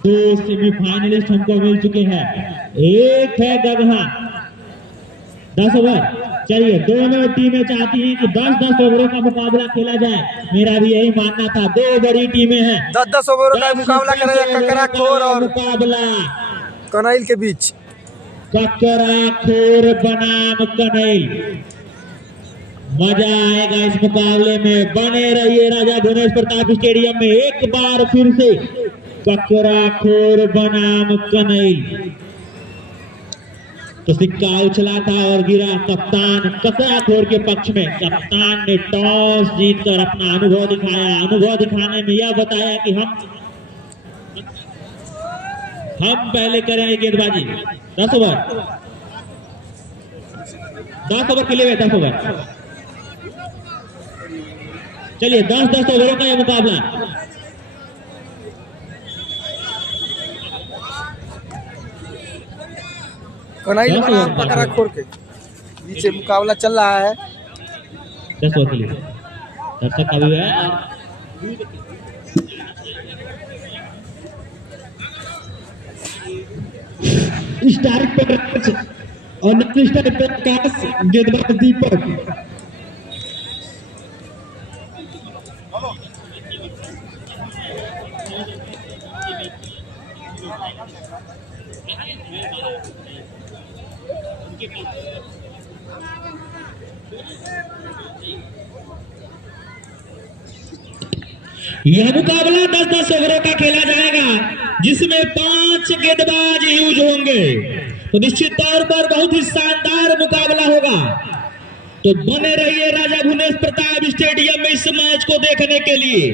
दो सेमीफाइनलिस्ट हमको मिल चुके हैं, एक है गगहा। 10 ओवर। चलिए दोनों टीमें चाहती हैं कि 10-10 ओवरों का मुकाबला खेला जाए। मेरा भी यही मानना था। दो बड़ी टीमें हैं, 10-10 ओवरों का मुकाबला करेगा ककराखोर और मुकाबला कनैल के बीच। ककराखोर बनाम कनैल। मजा आएगा इस मुकाबले में। बने रहिए राजा भुवनेश प्रताप स्टेडियम में। एक बार फिर से ककराखोर बनाम कनैल। तो सिक्का उछला था और गिरा कप्तान ककराखोर के पक्ष में। कप्तान ने टॉस जीतकर अपना अनुभव दिखाया। अनुभव दिखाने में यह बताया कि हम पहले करेंगे गेंदबाजी। 10 ओवर 10 ओवर खेले हुए 10 ओवर। चलिए 10-10 ओवरों का यह मुकाबला। कनैल बनाम ककराखोर के बीच मुकाबला चल रहा है। 10 ओवर के लिए दर्शक का भी है। स्ट्राइक पर राज और नॉन स्ट्राइक पर आकाश। गेंदबाज दीपक। यह मुकाबला 10-10 ओवरों का खेला जाएगा, जिसमें 5 गेंदबाज यूज होंगे। तो निश्चित तौर पर बहुत ही शानदार मुकाबला होगा। तो बने रहिए राजा भुवनेश प्रताप स्टेडियम में इस मैच को देखने के लिए।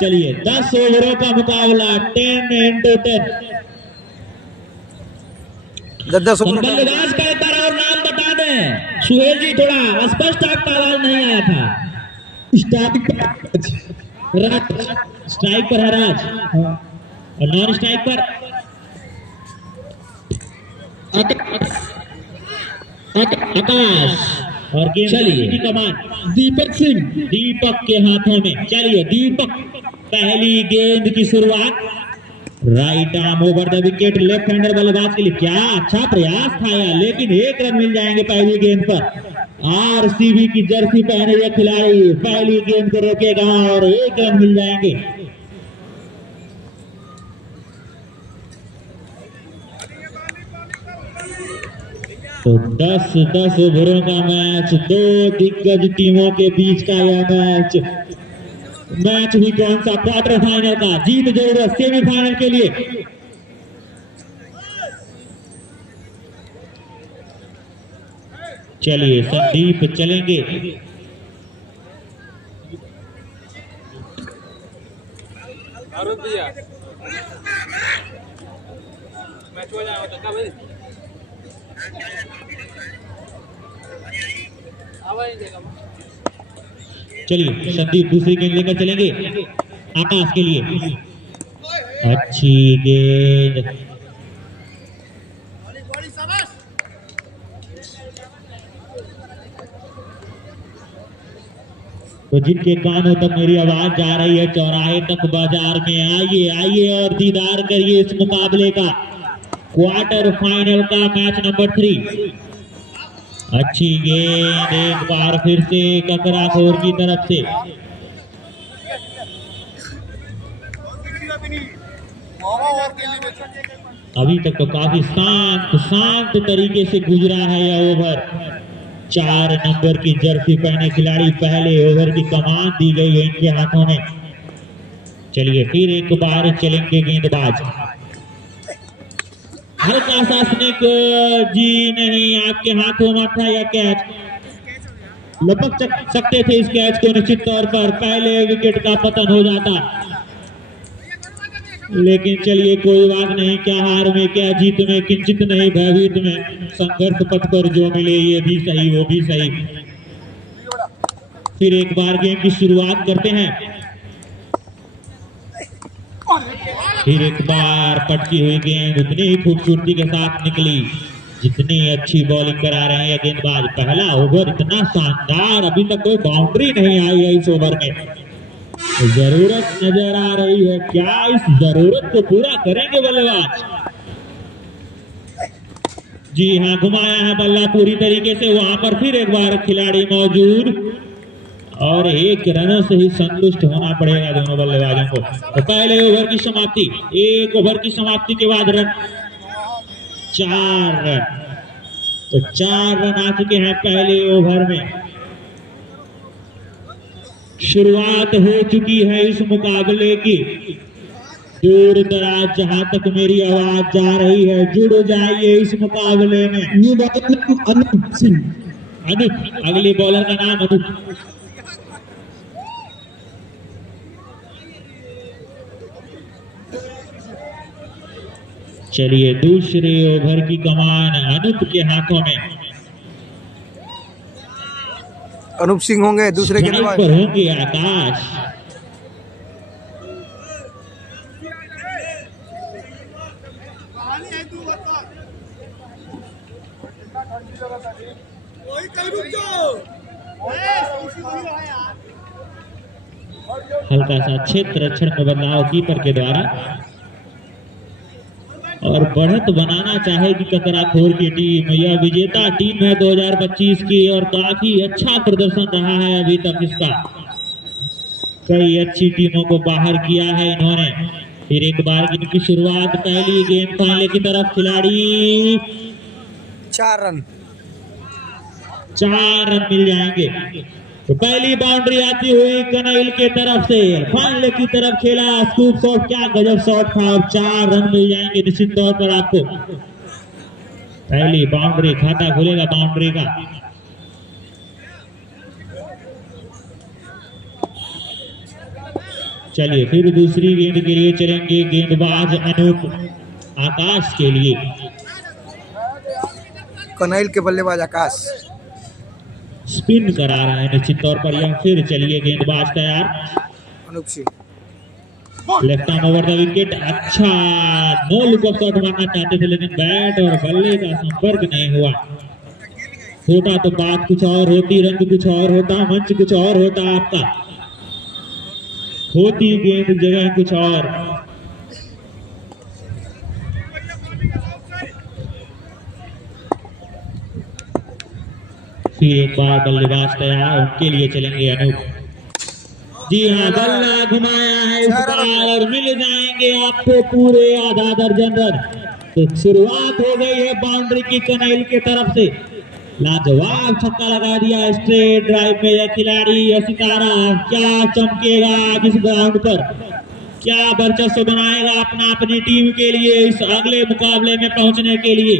चलिए 10 ओवरों का मुकाबला 10x10। बल्लेबाज का एक बार और नाम बता दें सुहेल जी, थोड़ा स्पष्ट आपका आवाज नहीं आया था। स्ट्राइक पर राज, स्ट्राइक पर है राज और नॉन स्ट्राइक पर आकाश। और चलिए कमान दीपक सिंह, दीपक के हाथों में। चलिए दीपक, पहली गेंद की शुरुआत। Right arm over the wicket. Left hander बल्लेबाज के लिए क्या अच्छा प्रयास था यार, लेकिन 1 रन मिल जाएंगे पहली गेंद पर। आरसीबी की जर्सी पहने हुए खिलाड़ी पहली गेंद को रोकेगा और 1 रन मिल जाएंगे। तो 10-10 ओवरों का मैच, 2 दिग्गज टीमों के बीच का यह मैच भी कौन सा, क्वार्टर फाइनल का। जीत जरूरत सेमीफाइनल के लिए। चलिए संदीप चलेंगे। चलिए संदीप दूसरी गेंद लेकर चलेंगे आकाश के लिए। अच्छी गेंद। तो जिनके कानों तक मेरी आवाज जा रही है, चौराहे तक, बाजार में, आइए और दीदार करिए इस मुकाबले का, क्वार्टर फाइनल का मैच नंबर 3। अच्छी गेंद एक बार फिर से ककराखोर की तरफ से। अभी तक तो काफी शांत तरीके से गुजरा है यह ओवर। 4 नंबर की जर्सी पहने खिलाड़ी, पहले ओवर की कमान दी गई है इनके हाथों में। चलिए फिर एक बार चलेंगे गेंदबाज। हल्का सा स्निक जी नहीं, आपके हाथों में था यह कैच। लपक सकते थे इस कैच को निश्चित तौर पर, पहले विकेट का पतन हो जाता। लेकिन चलिए कोई बात नहीं, क्या हार में क्या जीत में किंचित नहीं भयभीत में। संघर्ष पथ पर जो मिले ये भी सही वो भी सही। फिर एक बार गेम की शुरुआत करते हैं। फिर एक बार पटकी हुई गेंद उतनी ही खूबसूरती के साथ निकली जितनी अच्छी बॉलिंग करा रहे हैं गेंदबाज। पहला ओवर इतना शानदार, अभी तक कोई बाउंड्री नहीं आई है इस ओवर में। जरूरत नजर आ रही है, क्या इस जरूरत को पूरा करेंगे बल्लेबाज? जी हाँ, घुमाया है बल्ला पूरी तरीके से, वहां पर फिर एक बार खिलाड़ी मौजूद और एक रनों से ही संतुष्ट होना पड़ेगा दोनों बल्लेबाजों को। तो पहले ओवर की समाप्ति, एक ओवर की समाप्ति के बाद रन 4 रन, तो 4 रन आ चुके हैं पहले ओवर में। शुरुआत हो चुकी है इस मुकाबले की। दूर दराज जहां तक मेरी आवाज जा रही है, जुड़ जाइए इस मुकाबले में। अनूप सिंह, अनूप अगले बॉलर का नाम अनूप। चलिए दूसरे ओवर की कमान अनूप के हाथों में। अनूप सिंह होंगे दूसरे के पर होंगे आकाश। हल्का सा क्षेत्र रक्षण में बदलाव कीपर के द्वारा, और बढ़त बनाना चाहेगी कतराखोर की टीम। यह विजेता टीम है 2025 की और काफी अच्छा प्रदर्शन रहा है अभी तक इसका। कई अच्छी टीमों को बाहर किया है इन्होंने। फिर एक बार इनकी शुरुआत, पहली गेंद फाइनल की तरफ, खिलाड़ी 4 रन, 4 रन मिल जाएंगे। तो पहली बाउंड्री आती हुई कनैल के तरफ से, फाइनल की तरफ खेला स्कूप शॉट, क्या गजब शॉट था, और 4 रन मिल जाएंगे निश्चित तौर पर आपको। पहली बाउंड्री, खाता खुलेगा बाउंड्री का। चलिए फिर दूसरी गेंद के लिए चलेंगे गेंदबाज अनूप आकाश के लिए। कनैल के बल्लेबाज आकाश स्पिन करा रहे हैं निश्चित तौर पर यह। फिर चलिए गेंदबाज तैयार, Anoop Singh, left arm over the wicket. अच्छा, नो लुकअप शॉट मारना चाहते थे लेकिन बैट और बल्ले का संपर्क नहीं हुआ। होता तो बात कुछ और होती, रंग कुछ और होता, मंच कुछ और होता आपका, होती गेंद जगह कुछ और। फिर एक बार बल्लेबाज तैयार, उनके लिए चलेंगे अनूप। जी हाँ, बल्ला घुमाया है इस बार और मिल जाएंगे आपको पूरे आधा दर्जन रन। तो शुरुआत हो गई है बाउंड्री की कनैल के तरफ से। लाजवाब छक्का लगा दिया स्ट्रेट ड्राइव में यह खिलाड़ी सितारा। क्या चमकेगा आज इस ग्राउंड पर, क्या वर्चस्व बनाएगा अपना अपनी टीम के लिए इस अगले मुकाबले में पहुंचने के लिए।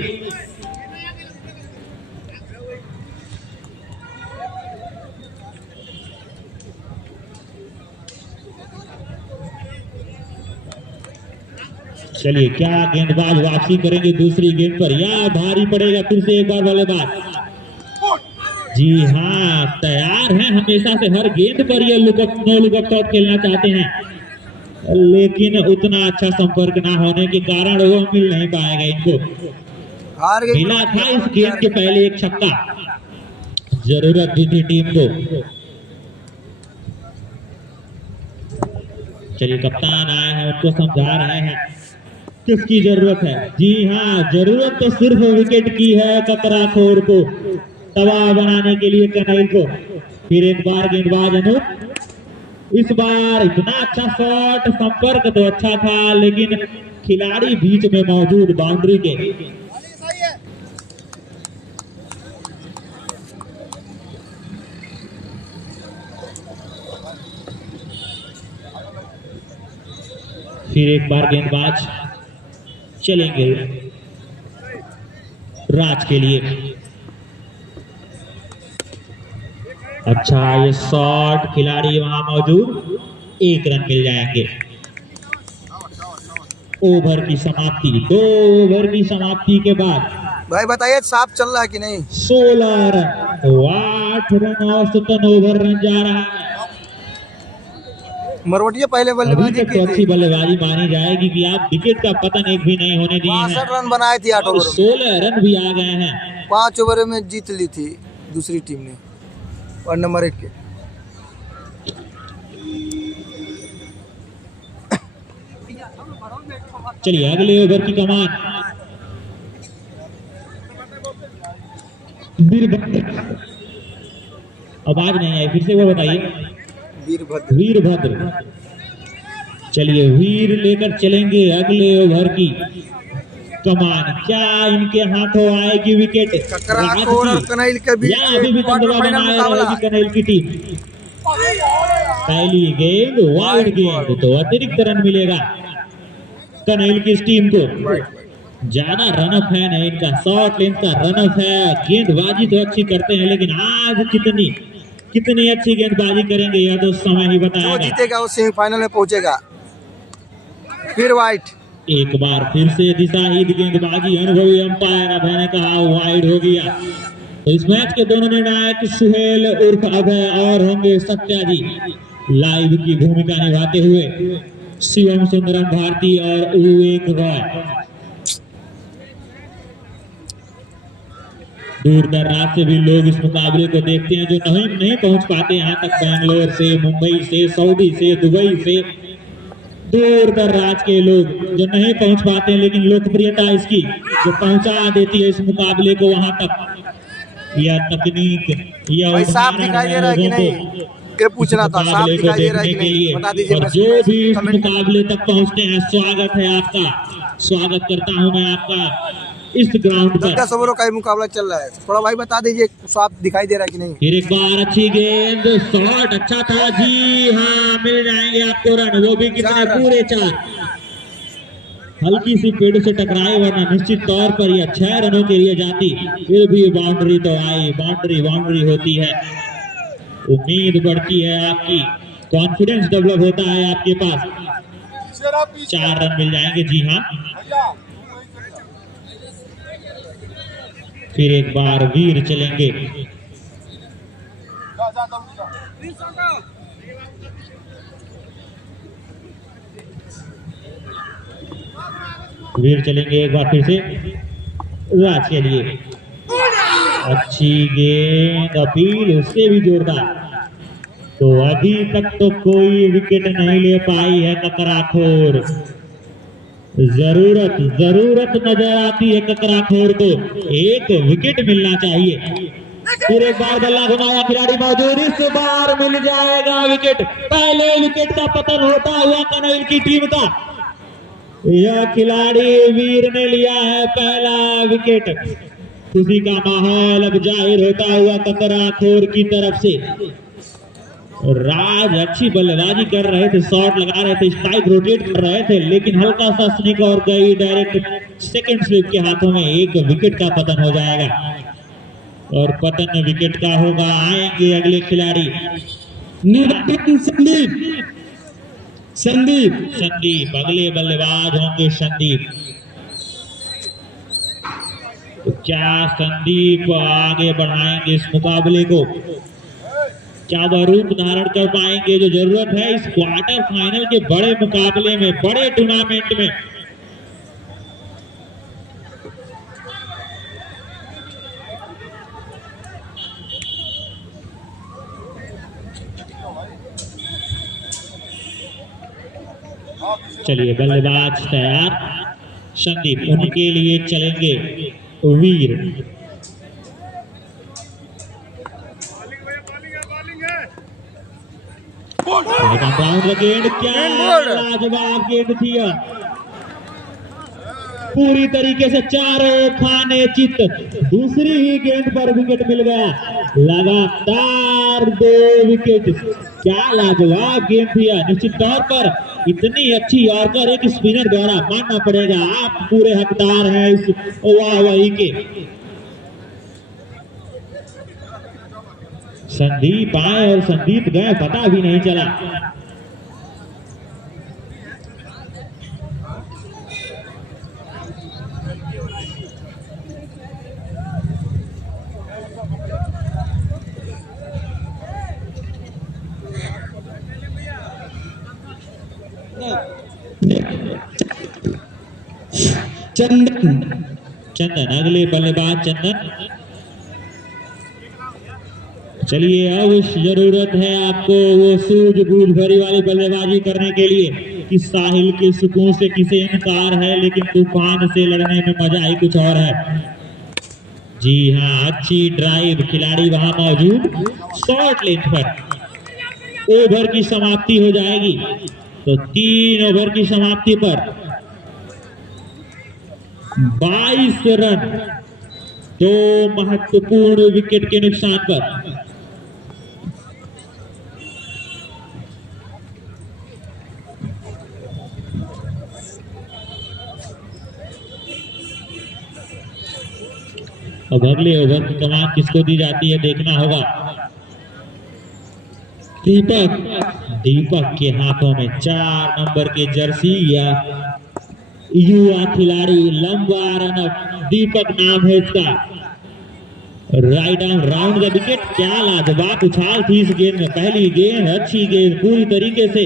चलिए क्या गेंदबाज वापसी करेंगे दूसरी गेंद पर, या भारी पड़ेगा फिर से एक बार बल्लेबाज। जी हाँ, तैयार हैं हमेशा से हर गेंद पर ये नो लुकअप शॉट खेलना चाहते हैं, लेकिन उतना अच्छा संपर्क ना होने के कारण वो मिल नहीं पाएगा इनको। मिला था इस गेंद के पहले एक छक्का, जरूरत भी थी टीम को। चलिए कप्तान आए हैं, उनको समझा रहे हैं किसकी जरूरत है। जी हाँ, जरूरत तो सिर्फ विकेट की है कतराखोर को तबाह बनाने के लिए, कनैल को। फिर एक बार गेंदबाज अनूप, इस बार इतना अच्छा शॉट, संपर्क तो अच्छा था लेकिन खिलाड़ी बीच में मौजूद बाउंड्री के। फिर एक बार गेंदबाज चलेंगे राज के लिए। अच्छा, ये शॉट, खिलाड़ी वहां मौजूद, 1 रन मिल जाएंगे। ओवर की समाप्ति, 2 ओवर की समाप्ति के बाद भाई बताइए साफ चल रहा है कि नहीं। 16 रन, तो 8 रन औसतन ओवर रन जा रहा है। मरवटिया पहले बल्लेबाजी तो अच्छी बल्लेबाजी मानी जाएगी कि आप विकेट का पतन एक भी नहीं होने दिए हैं। 62 रन बनाए थे 8 ओवर में, 16 रन भी आ गए हैं। 5 ओवर में जीत ली थी दूसरी टीम ने, और नंबर 1 के। चलिए अगले ओवर की कमान वीरभद्र। आवाज नहीं आई, फिर से वो बताइए। वीरभद्र। वीरभद्र। चलिए वीर लेकर चलेंगे अगले ओवर की कमान। क्या इनके हाथों आएगी विकेट? ककराखोर और कनैल के बीच या अभी भी क्वार्टर दबदबा फाइनल बनाए मुकाबला। रहेगी कनैल की टीम। पहली गेंद वाइड गेंद, तो अतिरिक्त रन मिलेगा कनैल की इस टीम को। ज्यादा रनअप है ना इनका, शॉर्ट लेंथ का रनअप है। गेंदबाजी तो अच्छी करते हैं, लेकिन आज कितनी अच्छी गेंदबाजी करेंगे यह तो समय ही जो बताएगा। जीतेगा वो सेमीफाइनल में पहुंचेगा। फिर वाइड। एक बार फिर से दिशाहीन गेंदबाजी, अनुभवी अंपायर अभय ने कहा वाइड हो गया। तो इस मैच के दोनों निर्णायक सुहेल उर्फ अभय और होंगे सत्या जी। लाइव की भूमिका निभाते हुए शिवम सुंदरम भारती और विवेक रॉय। दूर दराज से भी लोग इस मुकाबले को देखते हैं, जो नहीं पहुंच पाते यहाँ तक। बेंगलोर से, मुंबई से, सऊदी से, दुबई से, दूर दराज के लोग जो नहीं पहुंच पाते हैं, लेकिन लोकप्रियता इसकी जो पहुंचा देती है इस मुकाबले को वहां तक। यह तकनीक, यह भाई साफ दिखाई दे रहा है कि नहीं, ये पूछना था। साफ दिखाई दे रहा है कि नहीं, बता दीजिए। और जो भी इस मुकाबले तक पहुंचते हैं, स्वागत है आपका। स्वागत करता हूं मैं आपका इस ग्राउंड पर। 10 ओवरों का मुकाबला चल रहा है, थोड़ा भाई बता दीजिए साफ दिखाई दे रहा है कि नहीं। फिर एक बार अच्छी गेंद, शॉट अच्छा था जी हाँ, मिल जाएंगे आपको रन, वो भी कितने? पूरे 4। हल्की सी पेड़ से टकराए, वरना निश्चित तौर पर यह 6 रनों के लिए जाती। फिर भी बाउंड्री तो आई, बाउंड्री होती है। उम्मीद बढ़ती है आपकी, कॉन्फिडेंस डेवलप होता है आपके पास। 4 रन मिल जाएंगे जी हाँ। फिर एक बार वीर चलेंगे। वीर चलेंगे एक बार फिर से राज के लिए। अच्छी गेंद, अपील उससे भी जोरदार। तो अभी तक तो कोई विकेट नहीं ले पाई है ककराखोर। जरूरत नजर आती है ककराखोर को, एक विकेट मिलना चाहिए। फिर एक बार बल्ला घुमाया, खिलाड़ी मौजूद, इस बार मिल जाएगा विकेट। पहले विकेट का पतन होता हुआ कनैल की टीम का। यह खिलाड़ी वीर ने लिया है पहला विकेट। खुशी का माहौल अब जाहिर होता हुआ ककराखोर की तरफ से। राज अच्छी बल्लेबाजी कर रहे थे, शॉट लगा रहे थे, स्ट्राइक रोटेट कर रहे थे, लेकिन हल्का सा स्निक और गई डायरेक्ट सेकंड स्लिप के हाथों में। एक विकेट का पतन हो जाएगा और पतन विकेट का होगा। आएंगे अगले खिलाड़ी संदीप अगले बल्लेबाज होंगे संदीप। तो क्या संदीप आगे बढ़ाएंगे इस मुकाबले को? क्या वह रूप धारण कर पाएंगे जो जरूरत है इस क्वार्टर फाइनल के बड़े मुकाबले में, बड़े टूर्नामेंट में? चलिए बल्लेबाज तैयार, संदीप, उनके लिए चलेंगे वीर। गेंद, क्या लाजवाब गेंद थी। पूरी तरीके से चारों खाने चित। दूसरी ही गेंद पर विकेट मिल गया, लगातार 2 विकेट। क्या लाजवाब गेंद थी। निश्चित तौर पर इतनी अच्छी यॉर्कर एक स्पिनर द्वारा मानना पड़ेगा, आप पूरे हकदार हैं इस वाहवाही के। संदीप आए और संदीप गए, पता भी नहीं चला। चंदन अगले बल्लेबाज चंदन। चलिए अब जरूरत है आपको वो सूझबूझ भरी वाली बल्लेबाजी करने के लिए। कि साहिल के सुकून से किसे इनकार है, लेकिन तूफान से लड़ने में मजा ही कुछ और है। जी हाँ, अच्छी ड्राइव, खिलाड़ी वहां मौजूद, शॉर्ट लेंथ पर। ओवर की समाप्ति हो जाएगी, तो 3 ओवर की समाप्ति पर 22 रन, 2 महत्वपूर्ण विकेट के नुकसान पर। अब अगले ओवर की कमान किसको दी जाती है देखना होगा। दीपक के हाथों में 4 नंबर के जर्सी या युवा खिलाड़ी, लंबा रनअप, दीपक नाम है इसका। Right arm round the wicket. क्या लाजवाब उछाल थी इस गेंद में। पहली गेंद अच्छी गेंद पूरी तरीके से।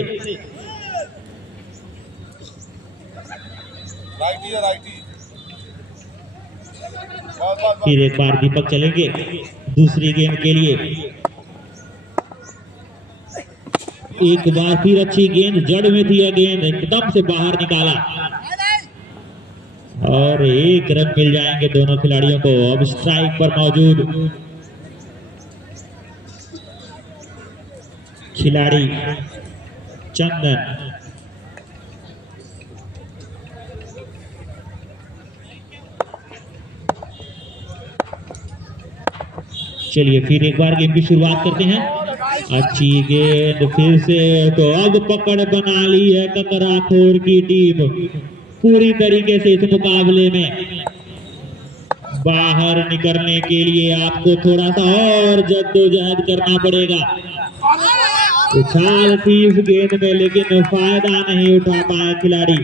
फिर एक बार दीपक चलेंगे दूसरी गेंद के लिए। एक बार फिर अच्छी गेंद, जड़ में थी यह गेंद, एकदम से बाहर निकाला और 1 रन मिल जाएंगे दोनों खिलाड़ियों को। अब स्ट्राइक पर मौजूद खिलाड़ी चंदन। चलिए फिर एक बार गेम की शुरुआत करते हैं। अच्छी गेंद फिर से, तो अब पकड़ बना ली है ककराखोर की टीम पूरी तरीके से। इस मुकाबले में बाहर निकलने के लिए आपको थोड़ा सा और जद्दोजहद करना पड़ेगा। उछाल थी इस गेंद में, लेकिन फायदा नहीं उठा पाए खिलाड़ी।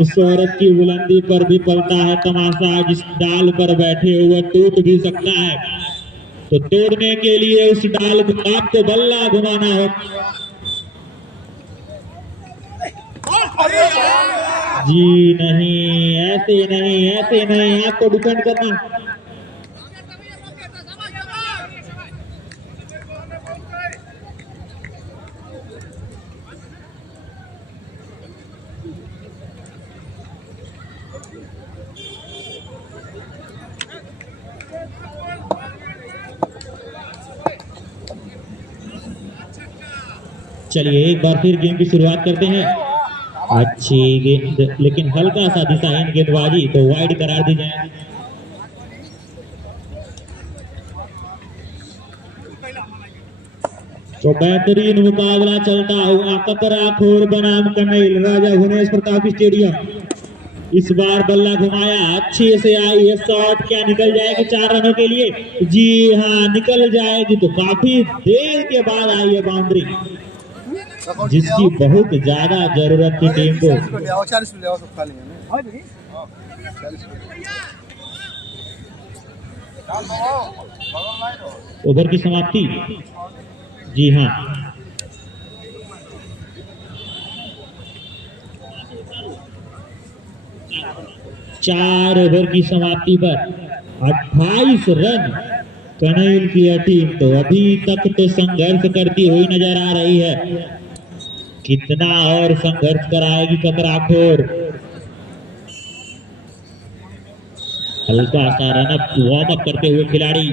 इस औरत की बुलंदी पर भी पलता है तमाशा, जिस डाल पर बैठे हुए टूट भी सकता है। तो तोड़ने के लिए उस डाल को आपको बल्ला घुमाना हो। जी नहीं, ऐसे नहीं, ऐसे नहीं, आपको डिफेंड करना। चलिए एक बार फिर गेम की शुरुआत करते हैं। अच्छी गेंद, लेकिन हल्का सा दिशाहीन गेंदबाजी, तो वाइड करार दी जाए। तो बेहतरीन मुकाबला चलता हुआ ककराखोर बनाम कनैल राजा भुवनेश प्रताप स्टेडियम। इस बार बल्ला घुमाया, अच्छे से आई है शॉट, क्या निकल जाएगी 4 रनों के लिए? जी हाँ, निकल जाएगी। तो काफी देर के बाद आई है बाउंड्री, जिसकी बहुत ज्यादा जरूरत थी टीम को। ओवर की समाप्ति। जी हाँ, चार ओवर की समाप्ति पर 28 रन कनैल की टीम तो अभी तक तो संघर्ष करती हुई नजर आ रही है। कितना और संघर्ष कराएगी ककराखोर। हल्का सा रनअप वार्म अप करते हुए खिलाड़ी।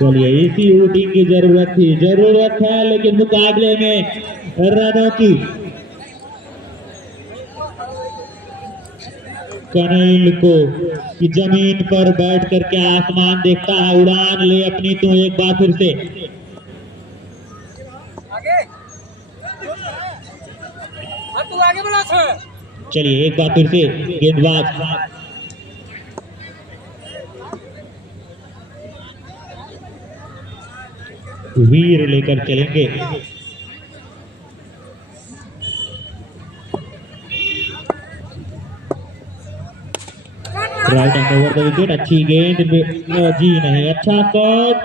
चलिए इसी रूटीन की जरूरत थी, जरूरत है, लेकिन मुकाबले में रनों की। कनैल को कि जमीन पर बैठ कर क्या आसमान देखता है, उड़ान ले अपनी तू एक बार फिर से। चलिए एक बार फिर से गेंदबाज वीर लेकर चलेंगे। Right and over the wicket, अच्छी गेंद जी नहीं, अच्छा शॉट।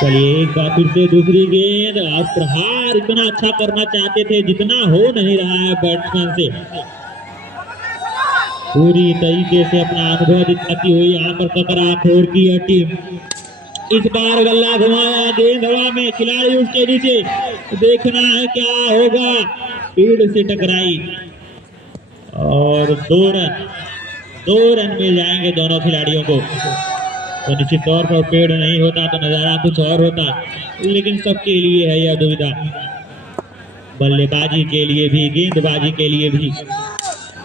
चलिए एक बार फिर से दूसरी गेंद और प्रहार इतना अच्छा करना चाहते थे जितना हो नहीं रहा है बैट्समैन से। पूरी तरीके से अपना अनुभव दिखाती हुई यहाँ पर ककराखोर की यह टीम। इस बार गल्ला घुमाया, गेंद हवा में, खिलाड़ी उसके नीचे, देखना है क्या होगा। फील्ड से टकराई और 2 रन मिल जाएंगे दोनों खिलाड़ियों को। तो निश्चित तौर पर पेड़ नहीं होता तो नजारा कुछ और होता, लेकिन सबके लिए है यह दुविधा, बल्लेबाजी के लिए भी गेंदबाजी के लिए भी।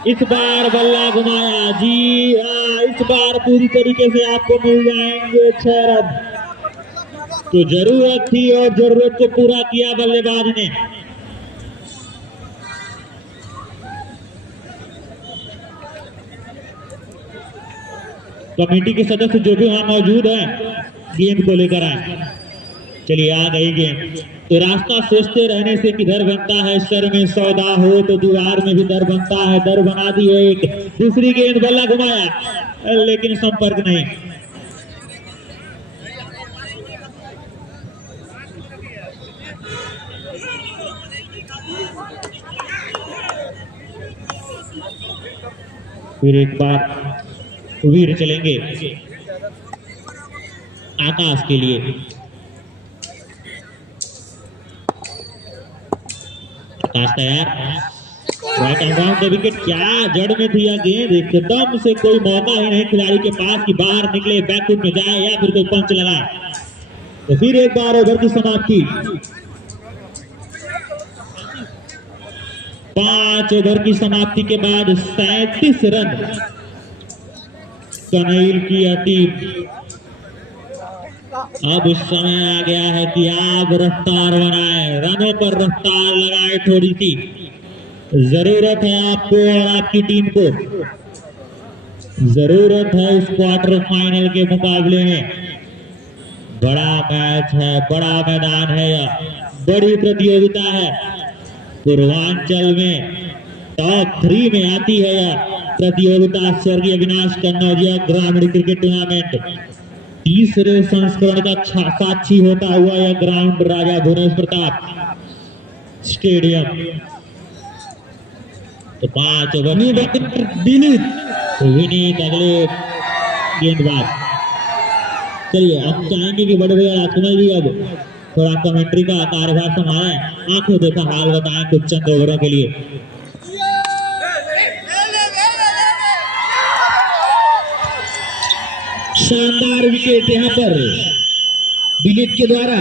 इस बार बल्ला घुमाया, जी हाँ, इस बार पूरी तरीके से आपको मिल जाएंगे 6 रन। तो जरूरत थी और जरूरत को पूरा किया बल्लेबाज ने। कमेटी के सदस्य जो भी वहां मौजूद हैं गेंद को लेकर आए। चलिए आ गई गेंद। तो रास्ता सोचते रहने से किधर बनता है, सर में सौदा हो तो दीवार में भी दर बनता है। दर बना दी है एक। दूसरी गेंद, बल्ला घुमाया लेकिन संपर्क नहीं। फिर एक बार वीर चलेंगे आकाश के लिए। आकाश तैयार, राइट अराउंड द विकेट। क्या जड़ में थी यह गेंद, एकदम से कोई मौका ही नहीं खिलाड़ी के पास कि बाहर निकले, बैकफुट में जाए या फिर कोई पंच लगाए। तो फिर एक बार ओवर की समाप्ति। 5 ओवर की समाप्ति के बाद 37 रन कनैल की टीम। अब उस समय आ गया है कि आप रफ्तार बनाए, रनों पर रफ्तार लगाए। थोड़ी सी जरूरत है आपको और आपकी टीम को, जरूरत है इस क्वार्टर फाइनल के मुकाबले में। बड़ा मैच है, बड़ा मैदान है, बड़ी प्रतियोगिता है। पूर्वांचल में टॉप 3 में आती है यह प्रतियोगिता, स्वर्गीय अविनाश कन्नौजिया ग्रामीण क्रिकेट टूर्नामेंट। 30वें संस्करण का साक्षी होता हुआ यह ग्राउंड राजा भुवनेश्वर प्रताप स्टेडियम। तो 5 ओवर विनीत अगले गेंदबाज। चलिए अब चाहेंगे कि बड़े भैया राजकुमार जी अब थोड़ा कमेंट्री का कार्यभार संभालें, आंखों देखा हाल बताएं कुछ चंद ओवरों के लिए। शानदार विकेट यहाँ पर दिलीप के द्वारा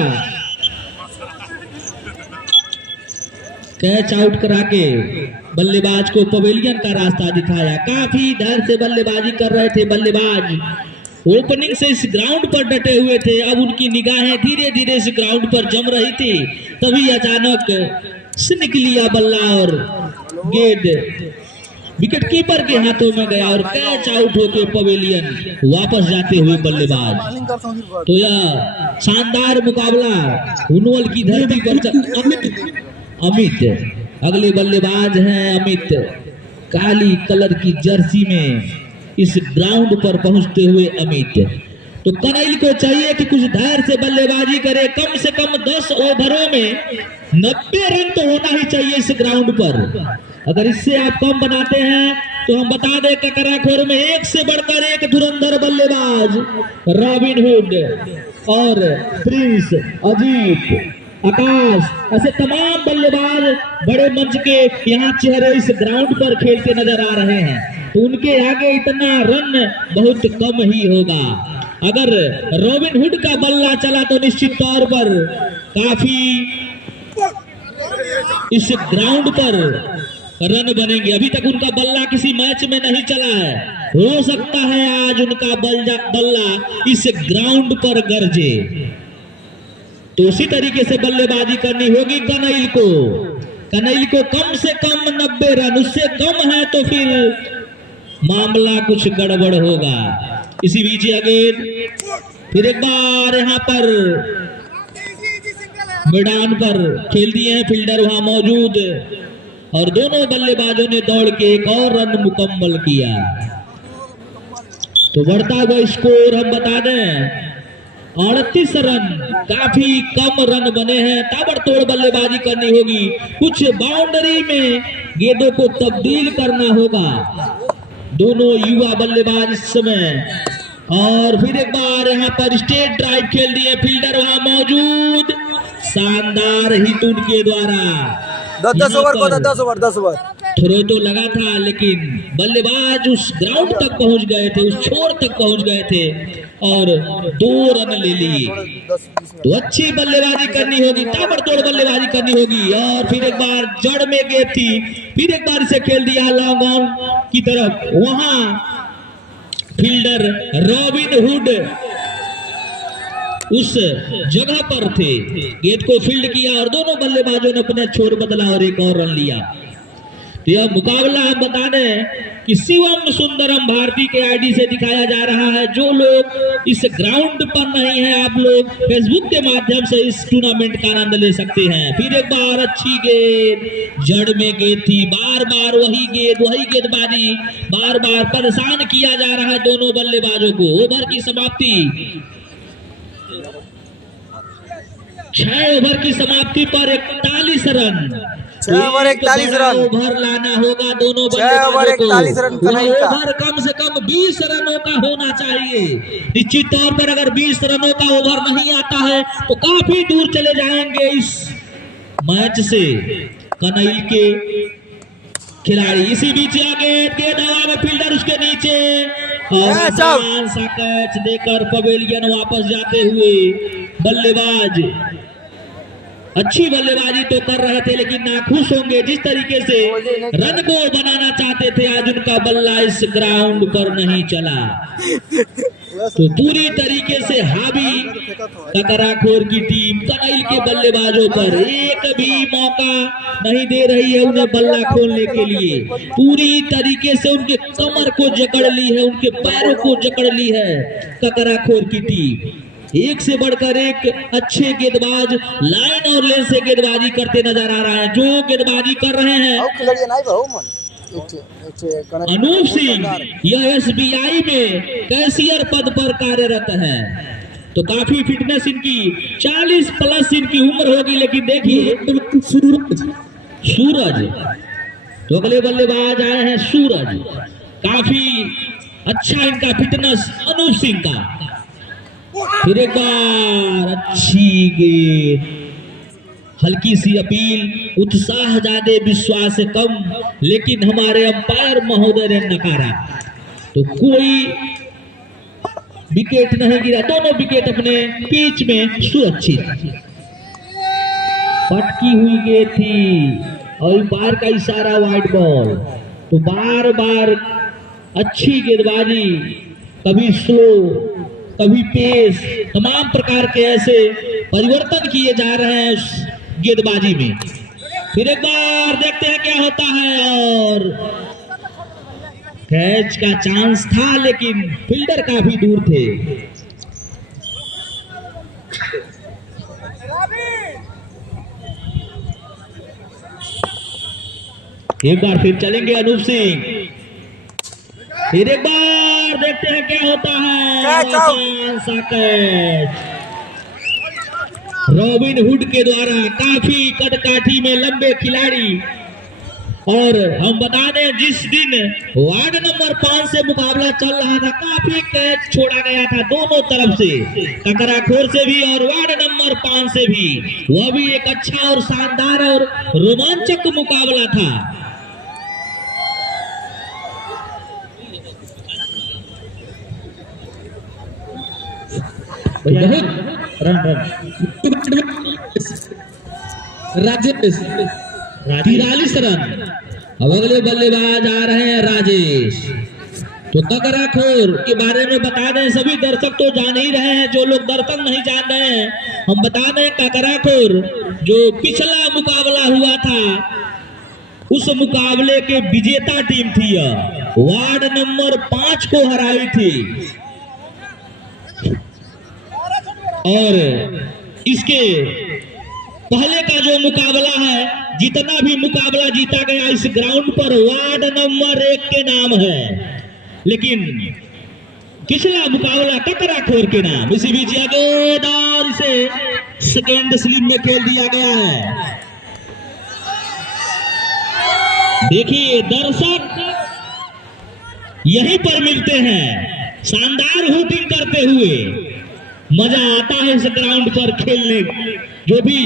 कैच आउट करा के बल्लेबाज को पवेलियन का रास्ता दिखाया। काफी देर से बल्लेबाजी कर रहे थे बल्लेबाज, ओपनिंग से इस ग्राउंड पर डटे हुए थे। अब उनकी निगाहें धीरे धीरे इस ग्राउंड पर जम रही थी, तभी अचानक सिनक लिया बल्ला और गेंद विकेट कीपर के हाथों में गया और कैच आउट होकर पवेलियन वापस जाते हुए बल्लेबाज। तो यह शानदार मुकाबला हुनवल की धरती पर। अमित अगले बल्लेबाज हैं, अमित काली कलर की जर्सी में इस ग्राउंड पर पहुंचते हुए अमित। तो कनैल को चाहिए कि कुछ धैर्य से बल्लेबाजी करे, कम से कम 10 ओवरों में 90 रन तो होना ही चाहिए इस ग्राउंड पर। अगर इससे आप कम बनाते हैं तो हम बता दें ककराखोर में एक से बढ़कर एक धुरंधर बल्लेबाज, रॉबिनहुड और प्रिंस, अजीत, आकाश, ऐसे तमाम बल्लेबाज बड़े मंच के यहाँ चेहरे इस ग्राउंड पर खेलते नजर आ रहे हैं। तो उनके आगे इतना रन बहुत कम ही होगा। अगर रॉबिनहुड का बल्ला चला तो निश्चित तौर पर काफी इस ग्राउंड पर रन बनेंगे। अभी तक उनका बल्ला किसी मैच में नहीं चला है, हो सकता है आज उनका बल्ला इस ग्राउंड पर गरजे। तो उसी तरीके से बल्लेबाजी करनी होगी कनैल को। कनैल को कम से कम 90 रन, उससे कम है तो फिर मामला कुछ गड़बड़ होगा। इसी बीच अगेन फिर एक बार यहाँ पर मैदान पर खेल दिए हैं फील्डर वहां मौजूद और दोनों बल्लेबाजों ने दौड़ के एक और रन मुकम्मल किया। तो बढ़ता हुआ स्कोर हम बता दें 38 रन, काफी कम रन बने हैं। ताबड़तोड़ बल्लेबाजी करनी होगी, कुछ बाउंड्री में गेंदों को तब्दील करना होगा। दोनों युवा बल्लेबाज इस समय, और फिर एक बार यहाँ पर स्ट्रेट ड्राइव खेल दिए, फील्डर वहां मौजूद, शानदार हिट उनके द्वारा। 10 ओवर को 10 ओवर थ्रो तो लगा था, लेकिन बल्लेबाज उस ग्राउंड तक पहुंच गए थे, उस छोर तक पहुंच गए थे और 2 रन ले लिए। तो अच्छी बल्लेबाजी करनी होगी, ताबड़तोड़ बल्लेबाजी करनी होगी। और फिर एक बार जड़ में गेंद थी, फिर एक बार इसे खेल दिया लॉन्ग ऑन की तरफ। वहां फील्डर रॉबिन हुड उस जगह पर थे, गेंद को फील्ड किया और दोनों बल्लेबाजों ने अपने छोर बदला और एक और रन लिया। तो यह मुकाबला हम बता दें कि शिवम सुंदरम भारती के आईडी से दिखाया जा रहा है। जो लोग इस ग्राउंड पर नहीं है, आप लोग फेसबुक के माध्यम से इस टूर्नामेंट का आनंद ले सकते हैं। फिर एक बार अच्छी गेंद, जड़ में गेंद थी, बार बार वही गेंदबाजी, बार बार परेशान किया जा रहा है दोनों बल्लेबाजों को। ओवर की समाप्ति, 6 ओवर की समाप्ति पर 41 रन, 6 ओवर 41 रन ओवर लाना होगा दोनों 6 ओवर 41 रन ओवर कम से कम 20 रनों का होना चाहिए। निश्चित तौर पर अगर 20 रनों का ओवर नहीं आता है तो काफी दूर चले जाएंगे इस मैच से कनैल के खिलाड़ी। इसी बीच आगे गेंद हवा में, फील्डर उसके नीचे और सा कैच देकर पवेलियन वापस जाते हुए बल्लेबाज अच्छी बल्लेबाजी तो कर रहे थे, लेकिन नाखुश होंगे जिस तरीके से रन को बनाना चाहते थे। आज उनका बल्ला इस ग्राउंड पर नहीं चला, तो पूरी तरीके से हावी ककराखोर की टीम कनैल के बल्लेबाजों पर एक भी मौका नहीं दे रही है उन्हें बल्ला खोलने के लिए। पूरी तरीके से उनके कमर को जकड़ ली है, उनके पैरों को जकड़ ली है ककराखोर की टीम। एक से बढ़कर एक अच्छे गेंदबाज लाइन और लेन से गेंदबाजी करते नजर आ रहा है। जो गेंदबाजी कर रहे हैं अनूप सिंह, यह SBI में कैशियर पद पर कार्यरत है। तो काफी फिटनेस इनकी, 40 प्लस इनकी उम्र होगी। लेकिन देखिए सूरज, तो अगले बल्लेबाज आए हैं सूरज, काफी अच्छा इनका फिटनेस अनूप सिंह का। फिर एक बार अच्छी गेंद, हल्की सी अपील, उत्साह ज्यादा विश्वास कम, लेकिन हमारे अंपायर महोदय ने नकारा। तो कोई विकेट नहीं गिरा, दोनों विकेट अपने पिच में सुरक्षित। पटकी हुई गेंद थी और बार का इशारा वाइड बॉल। तो बार बार अच्छी गेंदबाजी, कभी स्लो कभी पेस, तमाम प्रकार के ऐसे परिवर्तन किए जा रहे हैं उस गेंदबाजी में। फिर एक बार देखते हैं क्या होता है, और कैच का चांस था लेकिन फील्डर काफी दूर थे। एक बार फिर चलेंगे अनूप सिंह, फिर एक बार देखते हैं क्या होता है। रॉबिन हुड के द्वारा, काफी कटकाठी में लंबे खिलाड़ी। और हम बता दें जिस दिन वार्ड नंबर 5 से मुकाबला चल रहा था, काफी कैच छोड़ा गया था दोनों तरफ से, ककराखोर से भी और वार्ड नंबर 5 से भी। वह भी एक अच्छा और शानदार और रोमांचक मुकाबला था। राजेश 43 रन। अब अगले बल्लेबाज आ रहे हैं राजेश। तो ककराखोर के बारे में बता दें, सभी दर्शक तो जान ही रहे हैं, जो लोग दर्शक नहीं जान रहे हैं हम बता दें, ककराखोर जो पिछला मुकाबला हुआ था उस मुकाबले के विजेता टीम थी, वार्ड नंबर 5 को हराई थी। और इसके पहले का जो मुकाबला है, जितना भी मुकाबला जीता गया इस ग्राउंड पर वार्ड नंबर 1 के नाम है। लेकिन पिछला मुकाबला टकरा खोर के नाम, इसी बीच गेंद और इसे सेकेंड स्लिप में खेल दिया गया है। देखिए दर्शक यहीं पर मिलते हैं, शानदार हुटिंग करते हुए मजा आता है इस ग्राउंड पर खेलने। जो भी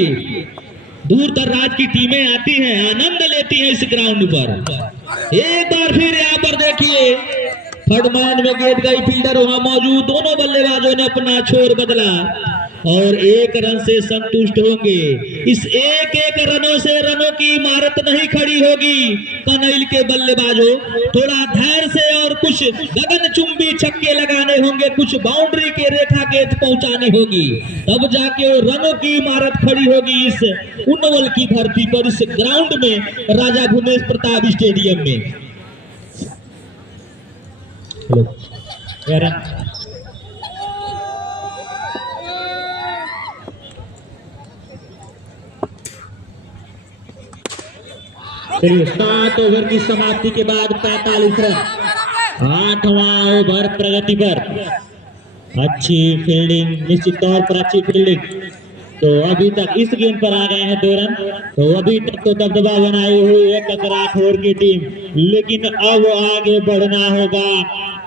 दूर दराज की टीमें आती हैं आनंद लेती हैं इस ग्राउंड पर। एक बार फिर यहाँ पर देखिए थर्ड मैन में गेंद गई, फील्डर वहां मौजूद, दोनों बल्लेबाजों ने अपना छोर बदला और एक रन से संतुष्ट होंगे। इस एक एक रनों से रनों की इमारत नहीं खड़ी होगी। कनैल के बल्लेबाजों थोड़ा धैर्य से और कुछ गगनचुंबी छक्के लगाने होंगे, कुछ बाउंड्री के रेखा गेंद पहुंचानी होगी, तब जाके वो रनों की इमारत खड़ी होगी इस उन्नवल की धरती पर, इस ग्राउंड में, राजा भूमेश प्रताप स्टेडियम में। चलिए 7 ओवर की समाप्ति के बाद 45 रन, 8वां ओवर प्रगति पर। अच्छी फील्डिंग, निश्चित तौर पर अच्छी फील्डिंग। तो अभी तक इस गेंद पर आ गए हैं 2 रन, तो अभी तक तो दबदबा बनाई हुई है ककराखोर की टीम, लेकिन अब आगे बढ़ना होगा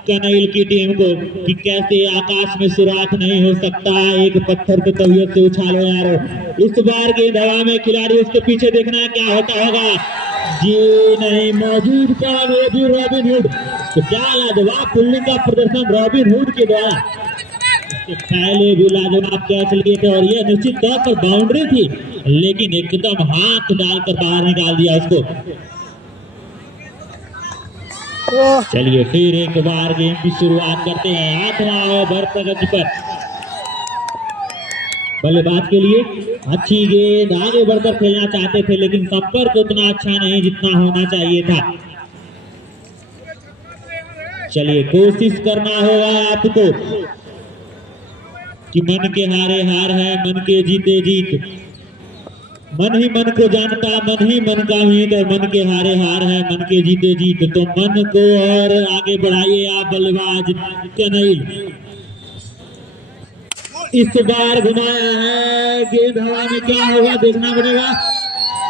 कनैल की टीम को कि कैसे आकाश में सुराख नहीं हो सकता, एक पत्थर को तबीयत से उछालो यारो। इस बार गेंद हवा में, खिलाड़ी उसके पीछे देखना क्या होता होगा। जी नहीं, मौजूद कौन है भी रॉबिन हुड। तो क्या लाजवाब फील्डिंग का प्रदर्शन रॉबिन हुड के द्वारा, पहले भी लाजवाब कैच लिए थे और यह निश्चित तौर पर बाउंड्री थी, लेकिन एकदम हाथ डालकर बाहर निकाल दिया उसको। चलिए फिर एक बार गेम की शुरुआत करते हैं। 8वां ओवर प्रगति पर, बल्लेबाज के लिए अच्छी गेंद, आगे बढ़कर खेलना चाहते थे लेकिन संपर्क उतना अच्छा नहीं जितना होना चाहिए था। चलिए कोशिश करना होगा आपको कि मन के हारे हार है, मन के जीते जीत। मन ही मन को जानता, मन ही मन का मीत, और मन के हारे हार है, मन के जीते जीत। तो मन को और आगे बढ़ाइए आप बल्लेबाज कनैल। इस बार घुमाया है, गेंद हवा में, क्या होगा देखना पड़ेगा।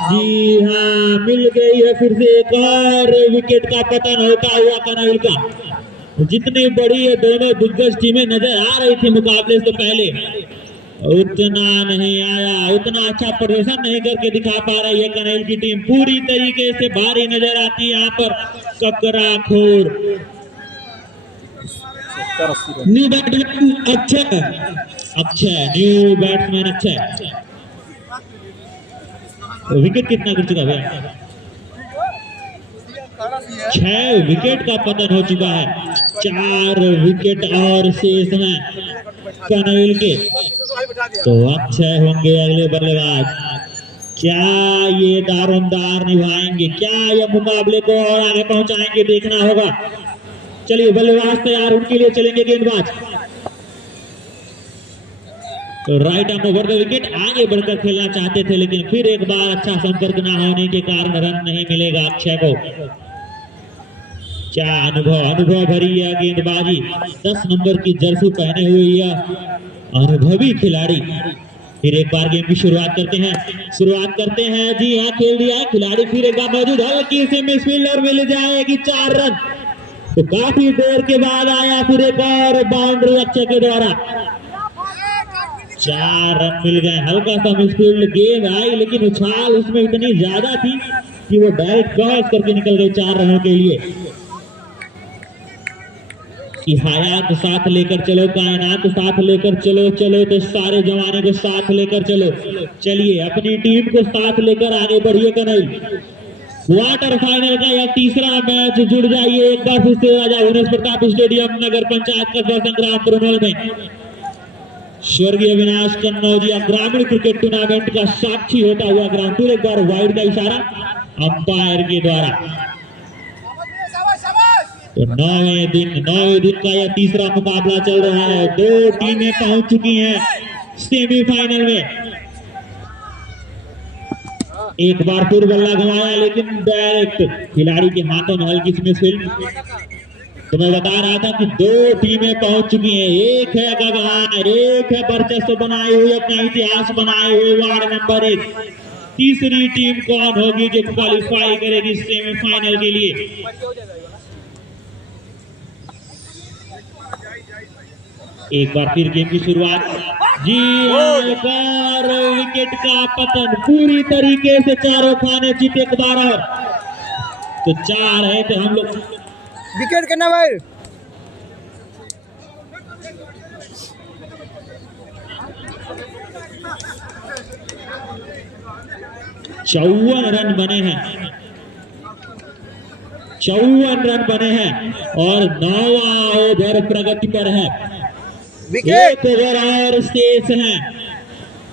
जी हाँ, मिल गई है फिर से एक और विकेट का पतन होता हुआ कनैल का। जितनी बड़ी ये दोनों दिग्गज टीमें नजर आ रही थी मुकाबले से पहले, उतना नहीं आया, उतना अच्छा प्रदर्शन नहीं करके दिखा पा रही है कनैल की टीम। पूरी तरीके से भारी नजर आती है यहाँ पर ककराखोर। New batsman Akshay, new batsman Akshay. Wicket कितना गिर चुका है? 6 विकेट का पतन हो चुका है। 4 विकेट और शेष में कनैल के। तो अक्षय होंगे अगले बल्लेबाज। क्या ये दारोमदार निभाएंगे, क्या ये मुकाबले को और आगे पहुंचाएंगे, देखना होगा। चलिए बल्लेबाज तैयार, उनके लिए चलेंगे गेंदबाज। तो right arm over the wicket, आगे बढ़कर खेलना चाहते थे लेकिन फिर एक बार अच्छा संपर्क न होने के कारण रन नहीं मिलेगा अक्षय को। क्या अनुभव भरी यह गेंदबाजी, 10 नंबर की जर्सी पहने हुए यह अनुभवी खिलाड़ी। फिर एक बार गेम की शुरुआत करते हैं। जी हाँ, खेल दिया है खिलाड़ी, फिर एक बार मौजूद, हल्की से मिस फील्ड और मिल जाएगी 4 रन। तो काफी देर के बाद आया फिर एक और बाउंड्री अक्षय के द्वारा, 4 रन मिल गए। हल्का सा मिसफील्ड गेंद आई लेकिन उछाल उसमें इतनी ज्यादा थी कि वो डायरेक्ट क्रॉस करके निकल गई 4 रनों के लिए। कि हयात साथ लेकर चलो, कायनात साथ लेकर चलो, चलो तो सारे जमाने को साथ लेकर चलो। चलिए अपनी टीम को साथ लेकर आगे बढ़िए कनैल। क्वार्टर फाइनल का यह तीसरा मैच, जुड़ जाइए एक बार फिर से राजा भूमेश प्रताप स्टेडियम नगर पंचायत कस्बा संग्राम प्रोनल में। स्वर्गीय अविनाश कन्नौजिया ग्रामीण क्रिकेट टूर्नामेंट का साक्षी होता हुआ ग्राउंड। फिर एक बार वाइड का इशारा अंपायर के द्वारा। तो 9वें दिन का यह तीसरा मुकाबला चल रहा है। 2 टीमें पहुंच चुकी हैं सेमीफाइनल में। एक बार फिर बल्ला घुमाया लेकिन डायरेक्ट खिलाड़ी के हाथों में हल्की सी मिसफील्ड। तो मैं बता रहा था कि 2 टीमें पहुंच चुकी हैं। एक है गगन, एक है वर्चस्व बनाए हुए, अपना इतिहास बनाए हुए वार्ड नंबर 1। तीसरी टीम कौन होगी जो क्वालिफाई करेगी सेमीफाइनल के लिए? एक बार फिर गेम की शुरुआत। जी एक बार विकेट का पतन, पूरी तरीके से चारों खाने जीते एक बार और। तो 4 है तो हम लोग विकेट करना भाई। चौवन रन बने हैं, 54 रन बने हैं और 9वां ओवर प्रगति पर है। विकेट 1 ओवर और शेष है।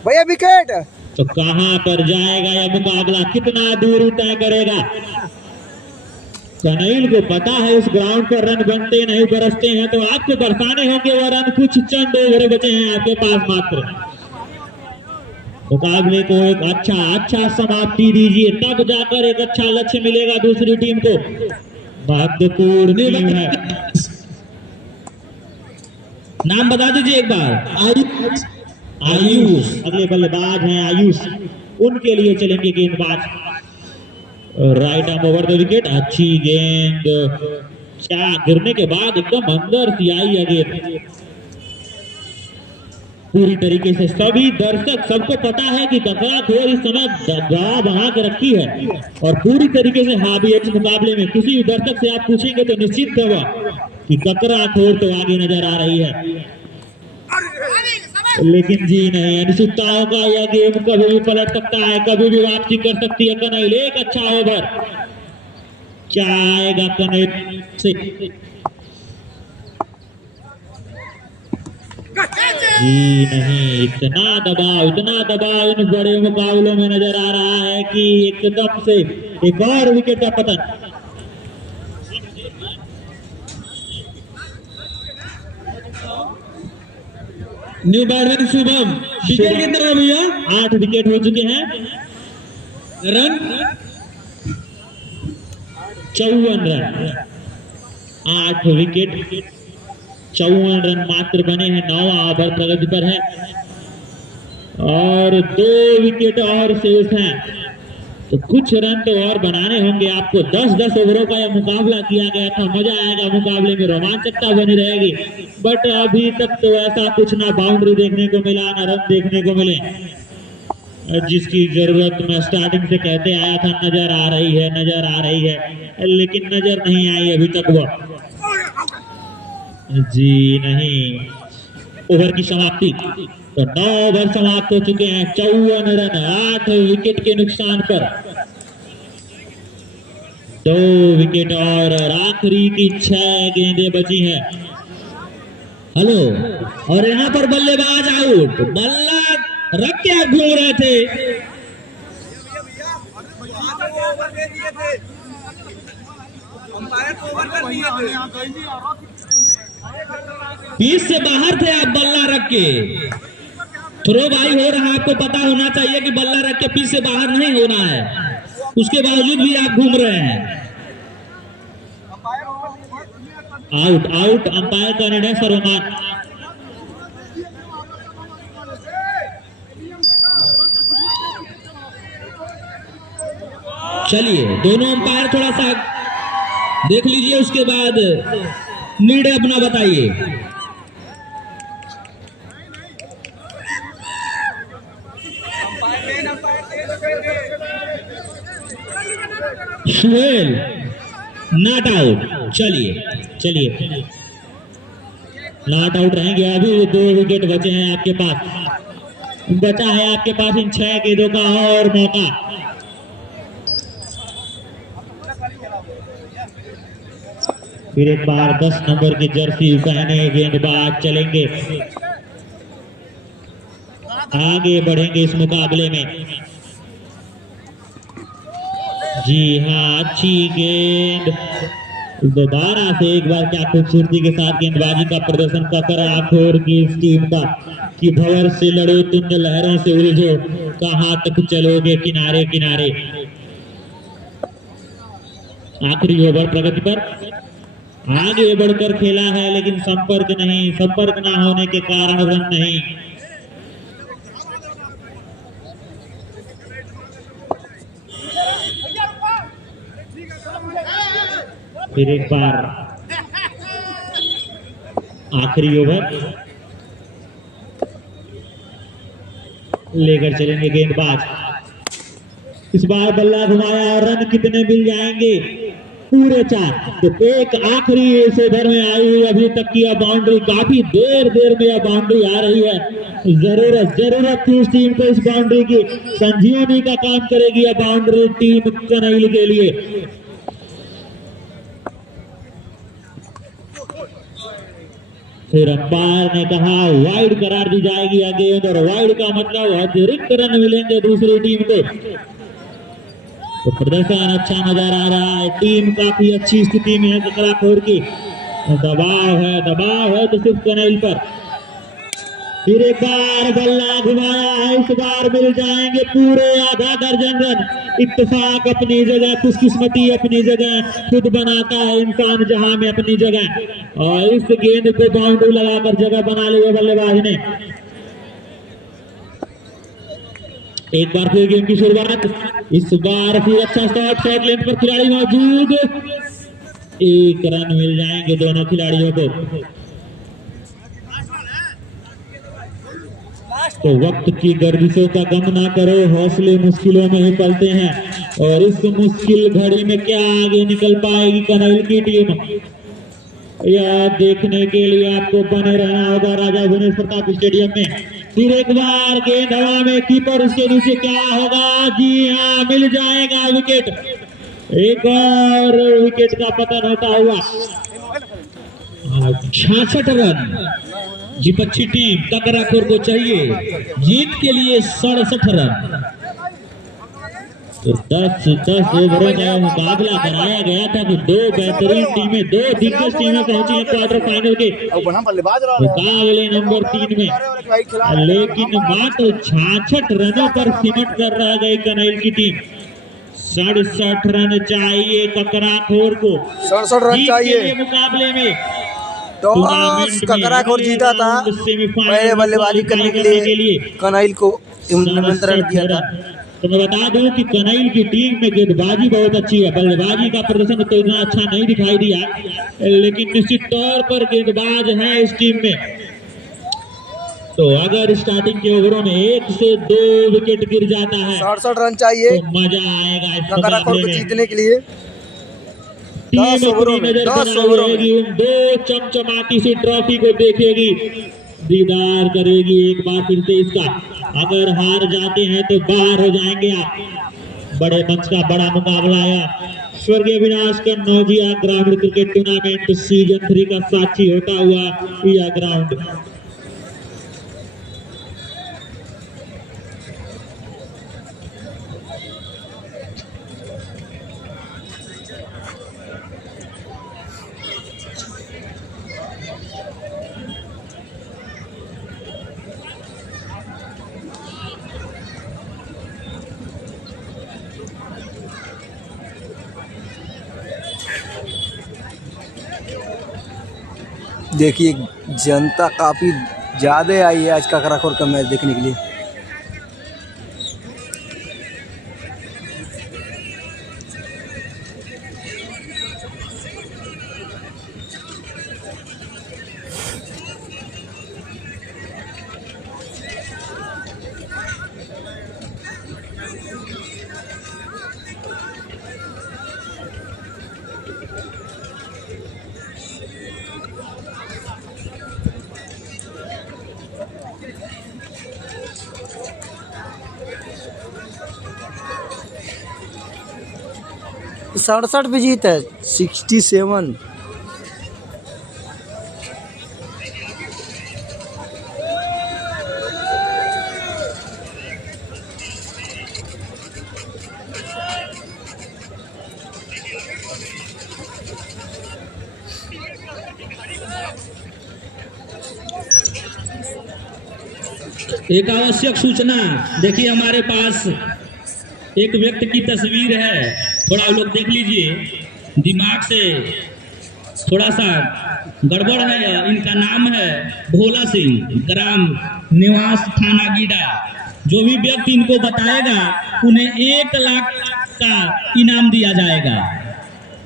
भैया विकेट। तो कहां पर जाएगा यह मुकाबला, कितना दूर तय करेगा? कनैल को पता है इस ग्राउंड पर रन बनते नहीं बरसते हैं, तो आपको बरसाने होंगे वो रन। कुछ चंद ओवर बचे हैं आपके पास मात्र। मुकाबले को एक अच्छा समाप्ति दीजिए, तब जाकर एक अच्छा लक्ष्य मिलेगा दूसरी टीम को। महत्वपूर्ण टीम है। नाम बता दीजिए एक बार। आयुष अगले बल्लेबाज हैं, आयुष। उनके लिए चलेंगे गेंदबाज। Right arm over the wicket. अच्छी गेंद, क्या गिरने के बाद एकदम अंदर से आई है गेंद। पूरी तरीके से सभी दर्शक, सबको पता है कि ककरा खोर इस समय दबाव बना के रखी है और पूरी तरीके से हावी है इस मुकाबले में। किसी भी दर्शक से आप पूछेंगे तो निश्चित होगा कि ककरा खोर तो आगे नजर आ रही है, लेकिन जी नहीं, अनिश्चितताओं का यह गेम कभी भी पलट सकता है, कभी भी वापसी कर सकती है कनैल। एक अच्छा ओवर, क्या आएगा कनैल से? जी नहीं, इतना दबाव इन बड़े मुकाबलों में नजर आ रहा है कि एकदम से एक और विकेट का पतन। न्यू बैट्समैन शुभम, विकेट कितना है भैया? 8 विकेट हो चुके हैं। रन 54 रन, 8 विकेट, 54 रन मात्र बने हैं। 9वां ओवर प्रगति पर है और 2 विकेट और शेष हैं। तो कुछ रन तो और बनाने होंगे आपको। 10-10 ओवरों का यह मुकाबला किया गया था, मजा आएगा मुकाबले में, रोमांचकता बनी रहेगी। बट अभी तक तो ऐसा कुछ ना बाउंड्री देखने को मिला, ना रन देखने को मिले, जिसकी जरूरत मैं स्टार्टिंग से कहते आया था। नजर आ रही है, लेकिन नजर नहीं आई अभी तक वो। जी नहीं, ओवर की समाप्ति। तो 9 ओवर समाप्त हो चुके हैं, 54 रन, 8 विकेट के नुकसान पर। 2 विकेट और आखिरी की 6 गेंदें बची हैं। हेलो, और यहाँ पर बल्लेबाज आउट, बल्ला रख के आप घूम रहे थे। 20 से बाहर थे आप बल्ला रख के। थ्रो बाई हो रहा है, आपको पता होना चाहिए कि बल्ला रख के 20 से बाहर नहीं होना है, उसके बावजूद भी आप घूम रहे हैं। आउट, अंपायर का निर्णय सर्वमान्य। चलिए, दोनों अंपायर थोड़ा सा देख लीजिए, उसके बाद निर्णय अपना बताइए। Suhail not out. चलिए नॉट आउट रहेंगे। अभी 2 विकेट बचे हैं आपके पास, बचा है आपके पास इन 6 गेंदों का और मौका। फिर एक बार 10 नंबर की जर्सी पहने गेंदबाज चलेंगे, आगे बढ़ेंगे इस मुकाबले में। जी हाँ, अच्छी गेंद, दोबारा से एक बार क्या खूबसूरती के साथ गेंदबाजी का प्रदर्शन कर आखोर की इस टीम का कि भंवर से लड़ो तुम लहरों से उलझो, कहां तक चलोगे किनारे किनारे। आखिरी ओवर प्रगति पर आगे बढ़कर खेला है लेकिन संपर्क नहीं, संपर्क ना होने के कारण रन नहीं। फिर एक बार आखिरी ओवर लेकर चलेंगे गेंदबाज। इस बार बल्ला घुमाया और रन कितने मिल जाएंगे? पूरे 4। तो एक आखिरी इस ओवर में आई हुई अभी तक की बाउंड्री, काफी देर में यह बाउंड्री आ रही है। जरूरत थी इस टीम को इस बाउंड्री की, संजीवनी का काम करेगी यह बाउंड्री टीम कनैल के लिए। फिर अंपायर ने कहा वाइड करार दी जाएगी गेंद, और वाइड का मतलब अतिरिक्त रन मिलेंगे दूसरी टीम को। तो प्रदर्शन अच्छा नजर आ रहा है, टीम काफी अच्छी स्थिति में है ककराखोर की। दबाव है तो सिर्फ कनैल पर। फिर एक बार बल्ला घुमाया है, इस बार मिल जाएंगे पूरे आधा दर्जन रन। इत्तेफाक अपनी जगह, खुशकिस्मती अपनी जगह, खुद बनाता है इंसान जहां में अपनी जगह, और इस गेंद को बाउंड्री लगाकर जगह बना ली है बल्लेबाज ने। एक बार फिर गेम की शुरुआत, इस बार फिर अच्छा शॉट लेंथ पर खिलाड़ी मौजूद, एक रन मिल जाएंगे दोनों खिलाड़ियों को। तो वक्त की गर्दिशों का गम ना करो, हौसले मुश्किलों में ही पलते हैं, और इस मुश्किल घड़ी में क्या आगे निकल पाएगी कनैल की टीम, यह देखने के लिए आपको बने रहना होगा राजा भुवनेश प्रताप स्टेडियम में। फिर एक बार गेंद हवा में, कीपर उसके नीचे, क्या होगा? जी हाँ, मिल जाएगा विकेट। एक और विकेट का पतन होता हुआ। 66 रन जीपच्छी टीम ककराखोर को चाहिए जीत के लिए 67 रन। तो 10 ओवरों का मुकाबला कराया गया था कि दो बेहतरीन टीमें, दो दिग्गज टीमें पहुंची हैं क्वार्टर फाइनल के मुकाबले नंबर 3 में, लेकिन मात्र 66 रनों पर सिमट कर रह गई कनैल की टीम। 67 रन चाहिए ककराखोर को, 67 रन चाहिए मुकाबले में। टॉस ककराखोर जीता था, पहले बल्लेबाजी करने के लिए कनैल को निमंत्रण दिया था। तो मैं बता दूं कि कनैल की टीम में गेंदबाजी बहुत अच्छी है, बल्लेबाजी का प्रदर्शन तो इतना अच्छा नहीं दिखाई दिया, लेकिन निश्चित तौर पर गेंदबाज है इस टीम में। तो अगर स्टार्टिंग के ओवरों में 1 से 2 विकेट गिर जाता है, 67 रन चाहिए तो मजा आएगा इस ककराखोर को जीतने के लिए। टीम अपनी नजर बनाएगी, उन 2 चमचमाती सी ट्रॉफी को देखेगी, दीदार करेगी एक बार फिर से इसका। अगर हार जाते हैं तो बाहर हो जाएंगे आप। बड़े मंच का बड़ा मुकाबला आया, स्वर्गीय अविनाश का नौजिया ग्रामीण क्रिकेट टूर्नामेंट सीजन 3 का साक्षी होता हुआ यह ग्राउंड। देखिए जनता काफी ज्यादा आई है आज ककराखोर का मैच देखने के लिए। सड़सठ भी जीत है, 67। एक आवश्यक सूचना, देखिए हमारे पास एक व्यक्ति की तस्वीर है, थोड़ा लोग देख लीजिए, दिमाग से थोड़ा सा गड़बड़ है। इनका नाम है भोला सिंह, ग्राम निवास, थाना गीडा। जो भी व्यक्ति इनको बताएगा उन्हें 1 लाख का इनाम दिया जाएगा।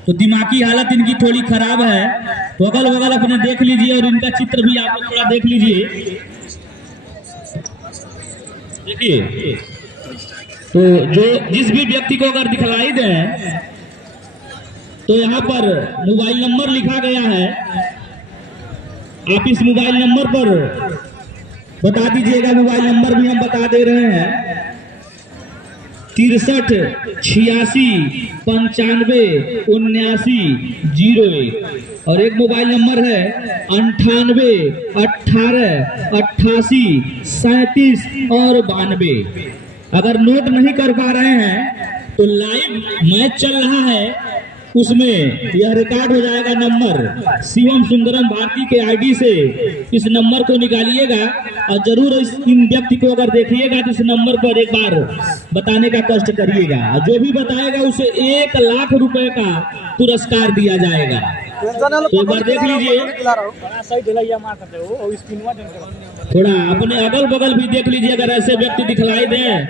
तो दिमागी हालत इनकी थोड़ी खराब है, तो अगल बगल अपने देख लीजिए और इनका चित्र भी आप लोग थोड़ा देख लीजिए। देखिए, तो जो जिस भी व्यक्ति को अगर दिखलाई दे तो यहाँ पर मोबाइल नंबर लिखा गया है। आप इस मोबाइल नंबर पर बता दीजिएगा। मोबाइल नंबर भी हम बता दे रहे हैं 63 86 95 79 01। और एक मोबाइल नंबर है 98 18 88 37 और 92। अगर नोट नहीं कर पा रहे हैं तो लाइव मैच चल रहा है, उसमें यह रिकॉर्ड हो जाएगा। नंबर शिवम सुंदरम भारती के आईडी से इस नंबर को निकालिएगा और जरूर इन व्यक्ति को अगर देखिएगा तो इस नंबर पर एक बार बताने का कष्ट करिएगा। जो भी बताएगा उसे 1 लाख रुपए का पुरस्कार दिया जाएगा। तो एक बार देख लीजिए, थोड़ा अपने अगल बगल भी देख लीजिए। अगर ऐसे व्यक्ति दिखलाई दें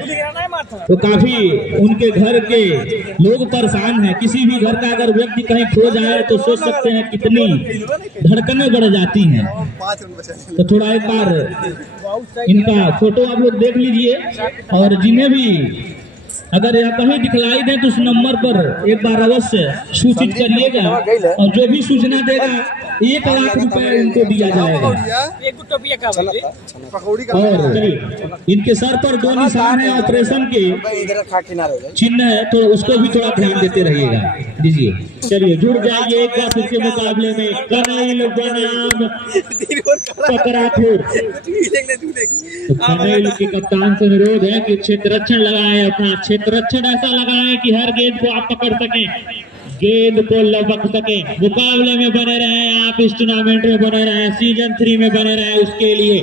तो काफी उनके घर के लोग परेशान हैं। किसी भी घर का अगर व्यक्ति कहीं खो जाए तो सोच सकते हैं कितनी धड़कनें बढ़ जाती हैं। तो थोड़ा एक बार इनका फोटो आप लोग देख लीजिए और जिन्हें भी अगर यह कहीं दिखलाई दे तो उस नंबर पर एक बार अवश्य सूचित करिएगा और जो भी सूचना देगा 1 लाख रुपए उनको दिया जाएगा। और इनके सर पर 2 निशान है ऑपरेशन के चिन्ह है, तो उसको भी थोड़ा ध्यान देते रहिएगा। दीजिए, चलिए जुड़ जाइए एक बार फिर के मुकाबले में। कनैल बनाम सकराखोर। कनैल के कप्तान से अनुरोध है कि क्षेत्ररक्षण लगाएं, अपना क्षेत्ररक्षण ऐसा लगाएं कि हर गेंद को आप पकड़ सकें, गेंद को लपक सके। मुकाबले में बने रहे आप, इस टूर्नामेंट में बने रहे, सीजन 3 में बने रहे। उसके लिए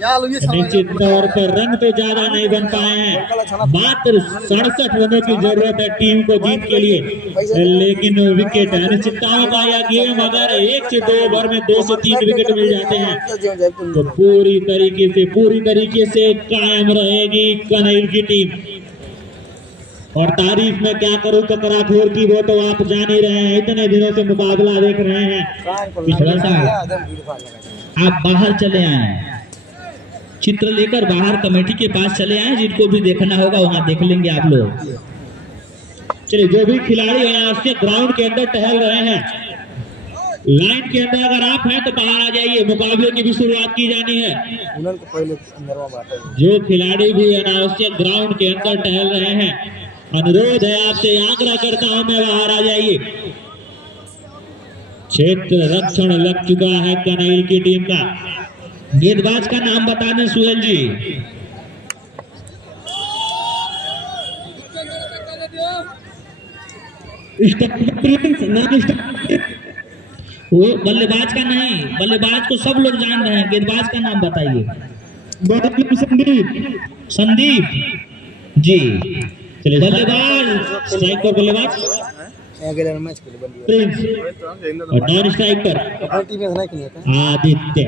निश्चित तौर पर रन तो ज्यादा नहीं बन पाए हैं, मात्र 67 रनों की जरूरत है टीम को जीत के लिए। लेकिन विकेट अनिश्चितताओं का यह गेम अगर 1 से 2 ओवर में 2 से 3 विकेट मिल जाते हैं तो पूरी तरीके से कायम रहेगी कनैल की टीम। और तारीफ में क्या करूं सकराखोर की, वो तो आप जान ही रहे हैं। इतने दिनों से मुकाबला देख रहे हैं। पिछला साल आप बाहर चले आए, चित्र लेकर बाहर कमेटी के पास चले आए। जिनको भी देखना होगा वहां देख लेंगे आप लोग। चलिए, जो भी खिलाड़ी अनावश्यक ग्राउंड के अंदर टहल रहे हैं, लाइन के अंदर अगर आप हैं तो बाहर आ जाइए, मुकाबले की भी शुरुआत की जानी है। जो खिलाड़ी भी अनावश्यक ग्राउंड के अंदर टहल रहे हैं, अनुरोध है आपसे, आग्रह करता हूं मैं, बाहर आ जाइए। क्षेत्र रक्षण लग चुका है कनैल की टीम का। गेंदबाज का नाम बता दें सुहेल जी। वो बल्लेबाज का नहीं, बल्लेबाज को सब लोग जान रहे हैं, गेंदबाज का नाम बताइए। संदीप जी। चलिए, बल्लेबाज स्ट्राइक पर बल्लेबाज प्रिंस और नॉन स्ट्राइक पर आदित्य।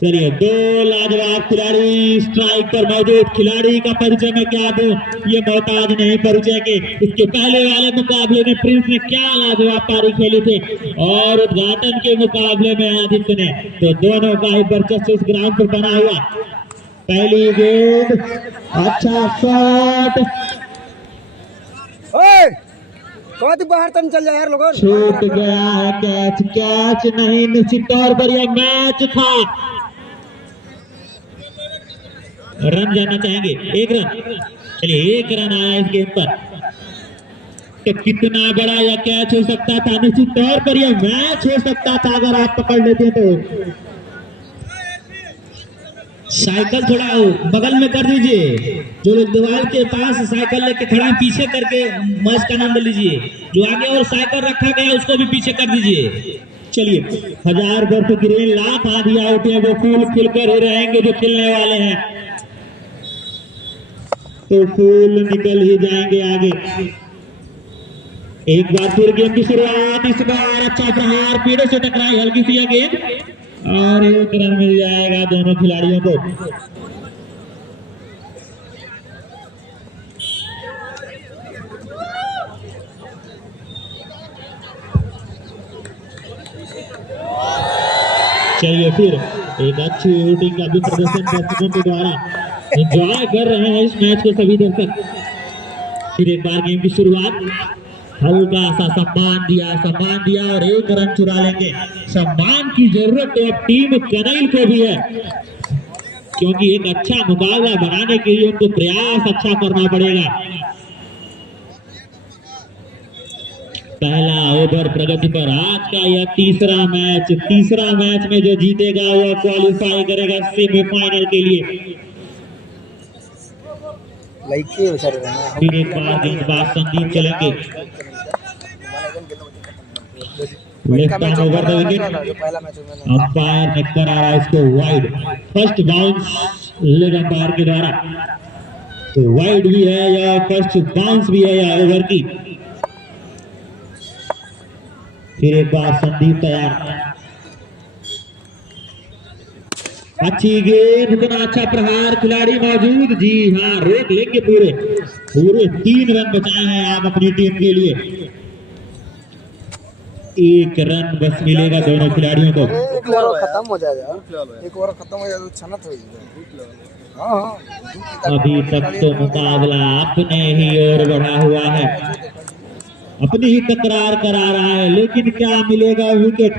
चलिए, 2 लाजवाब खिलाड़ी स्ट्राइक पर मौजूद। खिलाड़ी का परिचय में क्या दूं, ये मोहताज नहीं परिचय के। इसके पहले वाले मुकाबले में प्रिंस ने क्या लाजवाब पारी खेली थी और उद्घाटन के मुकाबले में आदित्य ने, तो दोनों का ही वर्चस्व इस ग्राउंड पर बना हुआ। पहली गेंद, अच्छा शॉट, बाहर तक चल जाए यार लोगों। छूट गया है कैच नहीं, निश्चित तौर पर यह मैच था। रन जाना चाहेंगे, 1 रन। चलिए, 1 रन आया इस गेंद पर। तो कितना बड़ा यह कैच हो सकता था, निश्चित तौर पर यह मैच हो सकता था अगर आप पकड़ लेते तो। साइकिल थोड़ा बगल में कर दीजिए, जो लोग दीवार के पास साइकिल लेके खड़ा पीछे करके मैच का आनंद लीजिए। जो आगे और साइकिल रखा गया उसको भी पीछे कर दीजिए। चलिए, 1000 बर्फ ग्रीन, लाख आधी आउट है, वो फूल खिलकर ही रहेंगे जो खिलने वाले हैं, तो फूल निकल ही जाएंगे आगे। एक बार फिर गेम की शुरुआत, इस बार अच्छा प्रहार, पीड़े से टकराई हल्की सी गेंद और एक रन मिल जाएगा दोनों खिलाड़ियों को। चलिए फिर एक अच्छी शूटिंग का भी प्रदर्शन दर्शकों के द्वारा एंजॉय कर रहे हैं इस मैच के सभी दर्शक। फिर एक बार गेम की शुरुआत, हल्का सा सम्मान दिया और एक रन चुरा लेंगे। सम्मान की जरूरत तो अब टीम कनैल को भी है, क्योंकि एक अच्छा मुकाबला बनाने के लिए उनको प्रयास अच्छा करना पड़ेगा। पहला ओवर प्रगति पर। आज का यह तीसरा मैच में जो जीतेगा वह क्वालिफाई करेगा सेमीफाइनल के लिए। फिर एक बार गेंदबाज संदीप चलेंगे। Left arm over the wicket, umpire ने करारा इसको wide. First bounce leg umpire के द्वारा, तो वाइड भी है या फर्स्ट बाउंस भी है या ओवर की। फिर एक बार संदीप तैयार, अच्छी गेंद, इतना अच्छा प्रहार, खिलाड़ी मौजूद, जी हाँ रोक लेंगे। पूरे 3 रन बचाए हैं आप अपनी टीम के लिए। 1 रन बस मिलेगा दोनों खिलाड़ियों को। एक ओवर खत्म हो जाएगा, छनत हो। अभी तक तो मुकाबला अपने ही ओर बढ़ा हुआ है, अपनी ही तकरार करा रहा है, लेकिन क्या मिलेगा विकेट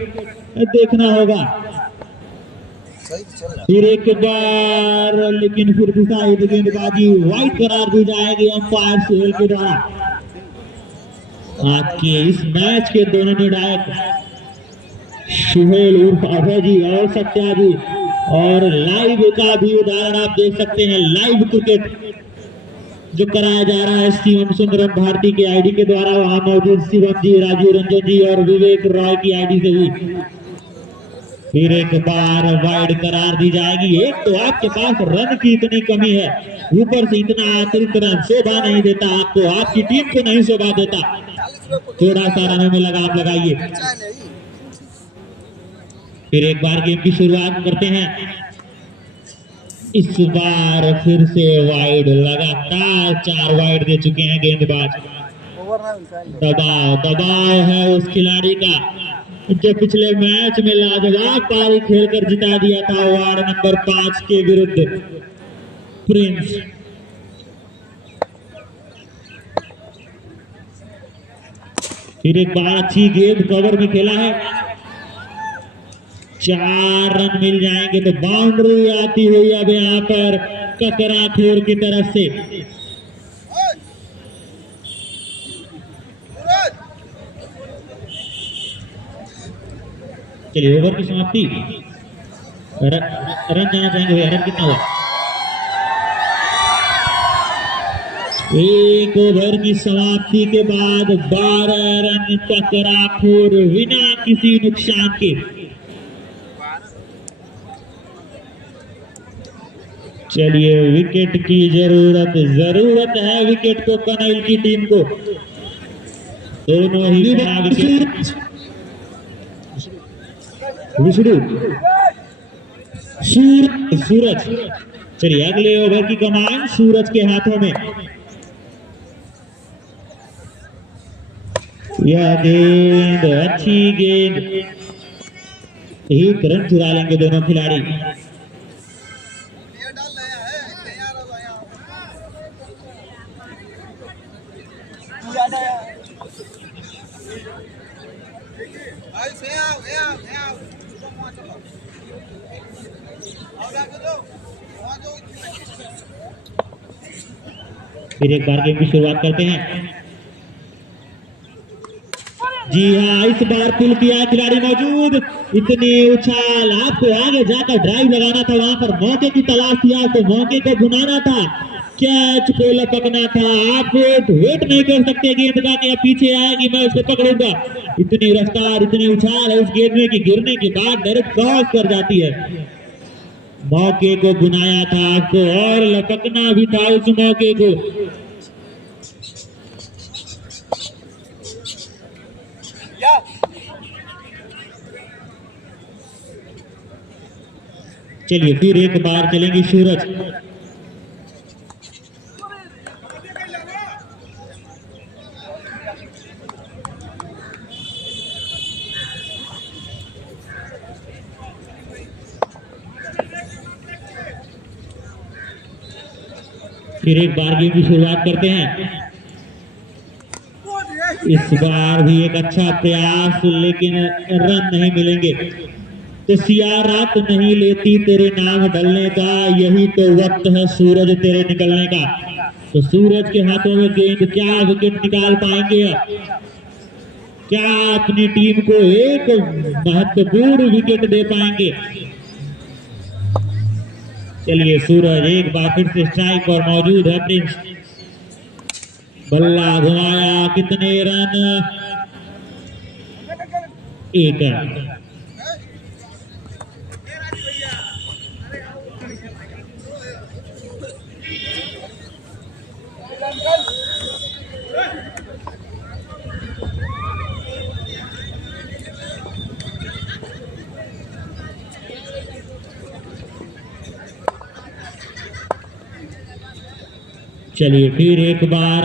देखना होगा। फिर एक बार, लेकिन फिर डिसाइड गेंदबाजी वाइड करार दी जाएगी अंपायर सुहेल के द्वारा। आज के इस मैच के दोनों निर्णायक सुहेल उर्फ अभय जी और सत्या जी, और लाइव का भी उदाहरण आप देख सकते हैं। लाइव क्रिकेट जो कराया जा रहा है शिवम सुंदरम भारती के आईडी के द्वारा, वहां मौजूद शिवम जी, राजीव रंजन जी और विवेक रॉय की आईडी से भी। फिर एक बार वाइड करार दी जाएगी। एक तो आपके पास रन की इतनी कमी है, ऊपर से इतना अतिरिक्त रन शोभा नहीं देता आपको, आपकी टीम को नहीं शोभा देता। थोड़ा सा रनों में लगाम लगाइए। फिर एक बार गेम की शुरुआत करते हैं। इस बार फिर से वाइड, लगातार 4 वाइड दे चुके हैं गेंदबाज। दबाव है उस खिलाड़ी का जो पिछले मैच में लाजवाब पारी खेलकर जिता दिया था वार्ड नंबर 5 के विरुद्ध, प्रिंस। फिर एक बार अच्छी गेंद कवर में खेला है, 4 रन मिल जाएंगे तो बाउंड्री आती हुई अब यहाँ पर ककराखोर की तरफ से। चलिए ओवर की समाप्ति, रन जाना चाहेंगे भैया, रन कितना हुआ? 1 ओवर की समाप्ति के बाद 12 रन ककराखोर बिना किसी नुकसान के। चलिए विकेट की जरूरत है विकेट को कनैल की टीम को। दोनों ही विकेट। विष्णु सूरज, चलिए अगले ओवर की कमान सूरज के हाथों में। यह गेंद, अच्छी गेंद, 1 रन चुरा लेंगे दोनों खिलाड़ी। फिर एक बार गेम की शुरुआत करते हैं। जी हाँ, इस बार पुल किया खिलाड़ी मौजूद, इतनी उछाल, आपको आगे जाकर ड्राइव लगाना था, वहां पर मौके की तलाश थी, आपको मौके को भुनाना था, कैच को लपकना था। आप वेट नहीं कर सकते गेंद का कि पीछे आएगी मैं उसे पकड़ूंगा। इतनी रफ्तार, इतनी उछाल है उस गेंद में कि गिरने के बाद डायरेक्ट क्रॉस कर जाती है। मौके को बुनाया था आपको और लपकना भी था उस मौके को। चलिए फिर एक बार चलेंगे सूरज। फिर एक बार गेम की शुरुआत करते हैं। इस बार भी एक अच्छा प्रयास, लेकिन रन नहीं मिलेंगे। तो सियारात नहीं लेती तेरे नाम डलने का, यही तो वक्त है सूरज तेरे निकलने का। तो सूरज के हाथों में गेंद, क्या विकेट निकाल पाएंगे? क्या अपनी टीम को एक महत्वपूर्ण विकेट दे पाएंगे? चलिए सूरज एक बार फिर से स्ट्राइक और मौजूद है प्रिंस। बल्ला घुमाया, कितने रन? एक रन। चलिए फिर एक बार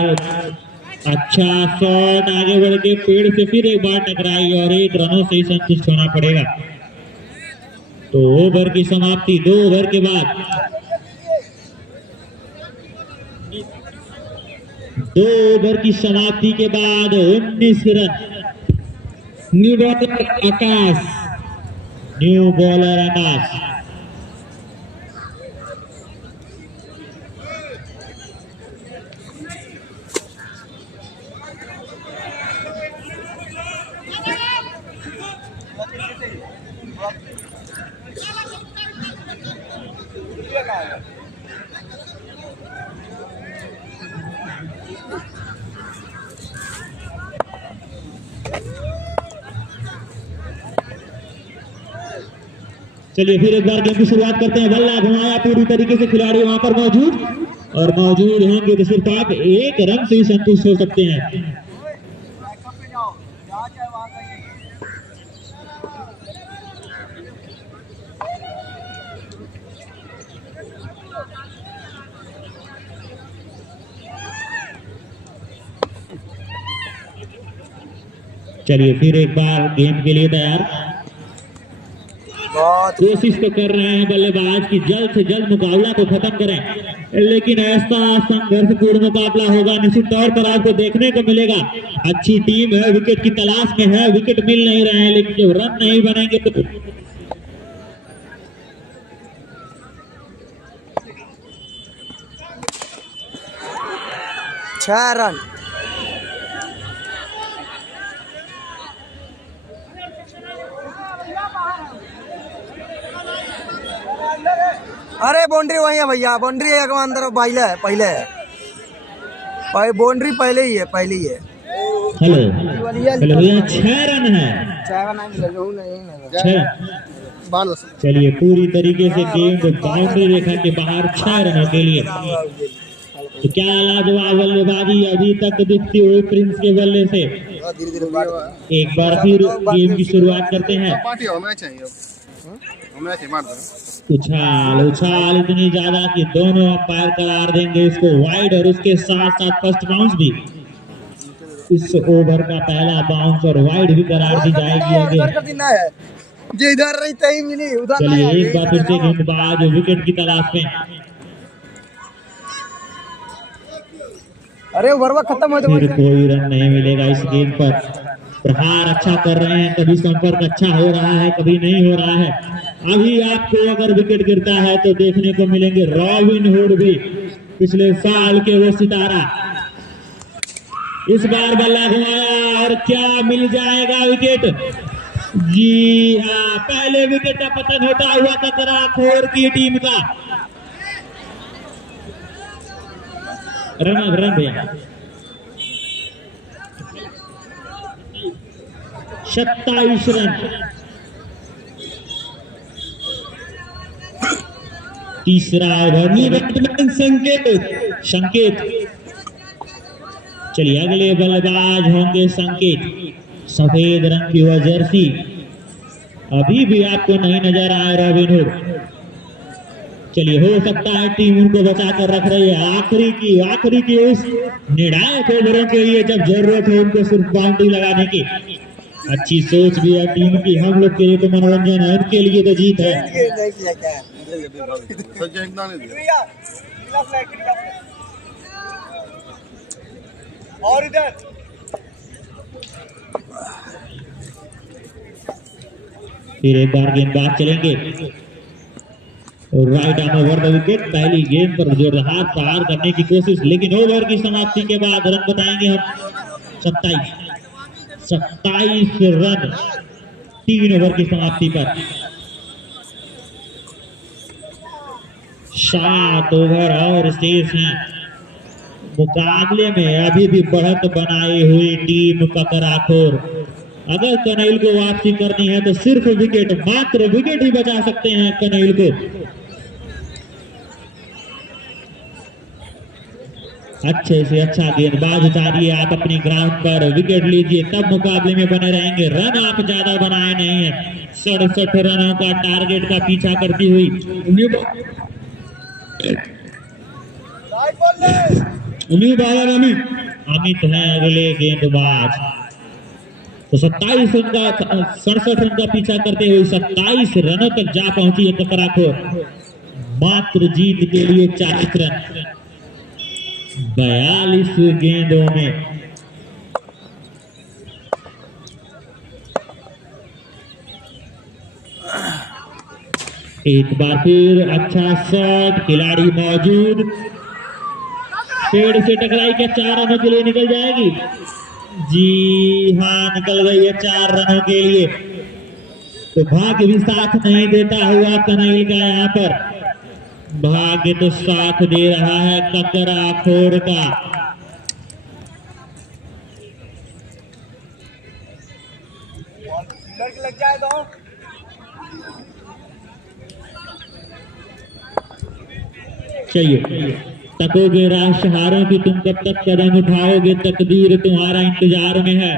अच्छा शॉट, आगे बढ़ के पेड़ से फिर एक बार टकराई और 1 रनों से ही संतुष्ट होना पड़ेगा। तो ओवर की समाप्ति 2 ओवर के बाद 2 ओवर की समाप्ति के बाद 19 रन। न्यू बॉलर आकाश, न्यू बॉलर आकाश। चलिए फिर एक बार गेम की शुरुआत करते हैं। बल्ला घुमाया, पूरी तरीके से खिलाड़ी वहां पर मौजूद और मौजूद होंगे तो सिर्फ आप 1 रन से ही संतुष्ट हो सकते हैं। चलिए फिर एक बार गेम के लिए तैयार। कोशिश तो कर रहे हैं बल्लेबाज की जल्द से जल्द मुकाबला को खत्म करें, लेकिन ऐसा संघर्षपूर्ण मुकाबला होगा निश्चित तौर पर आपको देखने को मिलेगा। अच्छी टीम है, विकेट की तलाश में है, विकेट मिल नहीं रहे हैं, लेकिन जब रन नहीं बनेंगे तो 6 रन। अरे बाउंड्री वही है भैया, बाउंड्री है अंदर पहले है, बाउंड्री पहले ही है, हेलो हेलो भैया 6 रन है। चलिए पूरी तरीके से गेंद बाउंड्री रेखा के बाहर 6 रनों के लिए। तो क्या लाजवाब बल्लेबाजी अभी तक दिखती हुई प्रिंस के बल्ले से। एक बार फिर गेम की शुरुआत करते हैं। उछाल उछाल इतनी ज्यादा कि दोनों अंपायर करार देंगे इसको वाइड और उसके साथ साथ फर्स्ट बाउंस भी। इस ओवर का पहला बाउंस और वाइड भी करार दी जाएगी आगे। जो इधर रहते ही मिली उधर। चलिए एक बार फिर से गेंदबाज विकेट की तलाश में। अरे ओवर खत्म हो फिर कोई रन नहीं मिलेगा इस गेंद पर। प्रहार अच्छा कर रहे हैं, कभी संपर्क अच्छा हो रहा है, कभी नहीं हो रहा है। अभी आपको अगर विकेट गिरता है तो देखने को मिलेंगे रॉबिन हुड भी, पिछले साल के वो सितारा। इस बार बल्ला घुमाया और क्या मिल जाएगा विकेट? जी हाँ, पहले विकेट का पतन होता हुआ कतरा खोर की टीम का। रन भैया 27 रन। तीसरा ओवर संकेत। चलिए अगले बल्लेबाज होंगे संकेत, सफेद रंग की वह जर्सी। अभी भी आपको नहीं नजर आए रॉबिन हुड। चलिए, हो सकता है टीम उनको बचा कर रख रही है आखिरी की उस निर्णायक ओवरों के लिए, जब जरूरत है उनको सिर्फ बाउंड्री लगाने की। अच्छी सोच भी है टीम की। हम लोग के लिए तो मनोरंजन है, उनके लिए तो जीत है। और इधर फिर एक बार गेंदबाज चलेंगे, right arm over the wicket. पहली गेंद पर जोरदार प्रहार करने की कोशिश, लेकिन ओवर की समाप्ति के बाद रन बताएंगे हम 27 रन 3 ओवर की समाप्ति पर। 7 ओवर और शेष हैं। मुकाबले में अभी भी बढ़त बनाए हुई टीम ककराखोर। अगर कनैल को वापसी करनी है तो सिर्फ विकेट, मात्र विकेट ही बचा सकते हैं कनैल को। अच्छे से अच्छा गेंदबाज उतारिए आप अपनी ग्राउंड पर, विकेट लीजिए, तब मुकाबले में बने रहेंगे। रन आप ज्यादा बनाए नहीं है। 67 रनों का टारगेट का पीछा करती हुई अमित है अगले गेंदबाज। तो 27 रन का 67 रन का पीछा करते हुए 27 रनों तक जा पहुंची है ककराखोर। मात्र जीत के लिए 40 रन 42 गेंदों में। एक बार फिर अच्छा शॉट, खिलाड़ी मौजूद, पेड़ से टकराई, क्या 4 रनों के लिए निकल जाएगी? जी हाँ, निकल गई है 4 रनों के लिए। तो भाग्य भी साथ नहीं देता हुआ कनैल का, यहाँ पर भाग्य तो साथ दे रहा है ककराखोर का। लग जाए तो चाहिए तकोगे राष्ट्रहारों की, तुम कब तक कदम उठाओगे, तकदीर तुम्हारा इंतजार में है।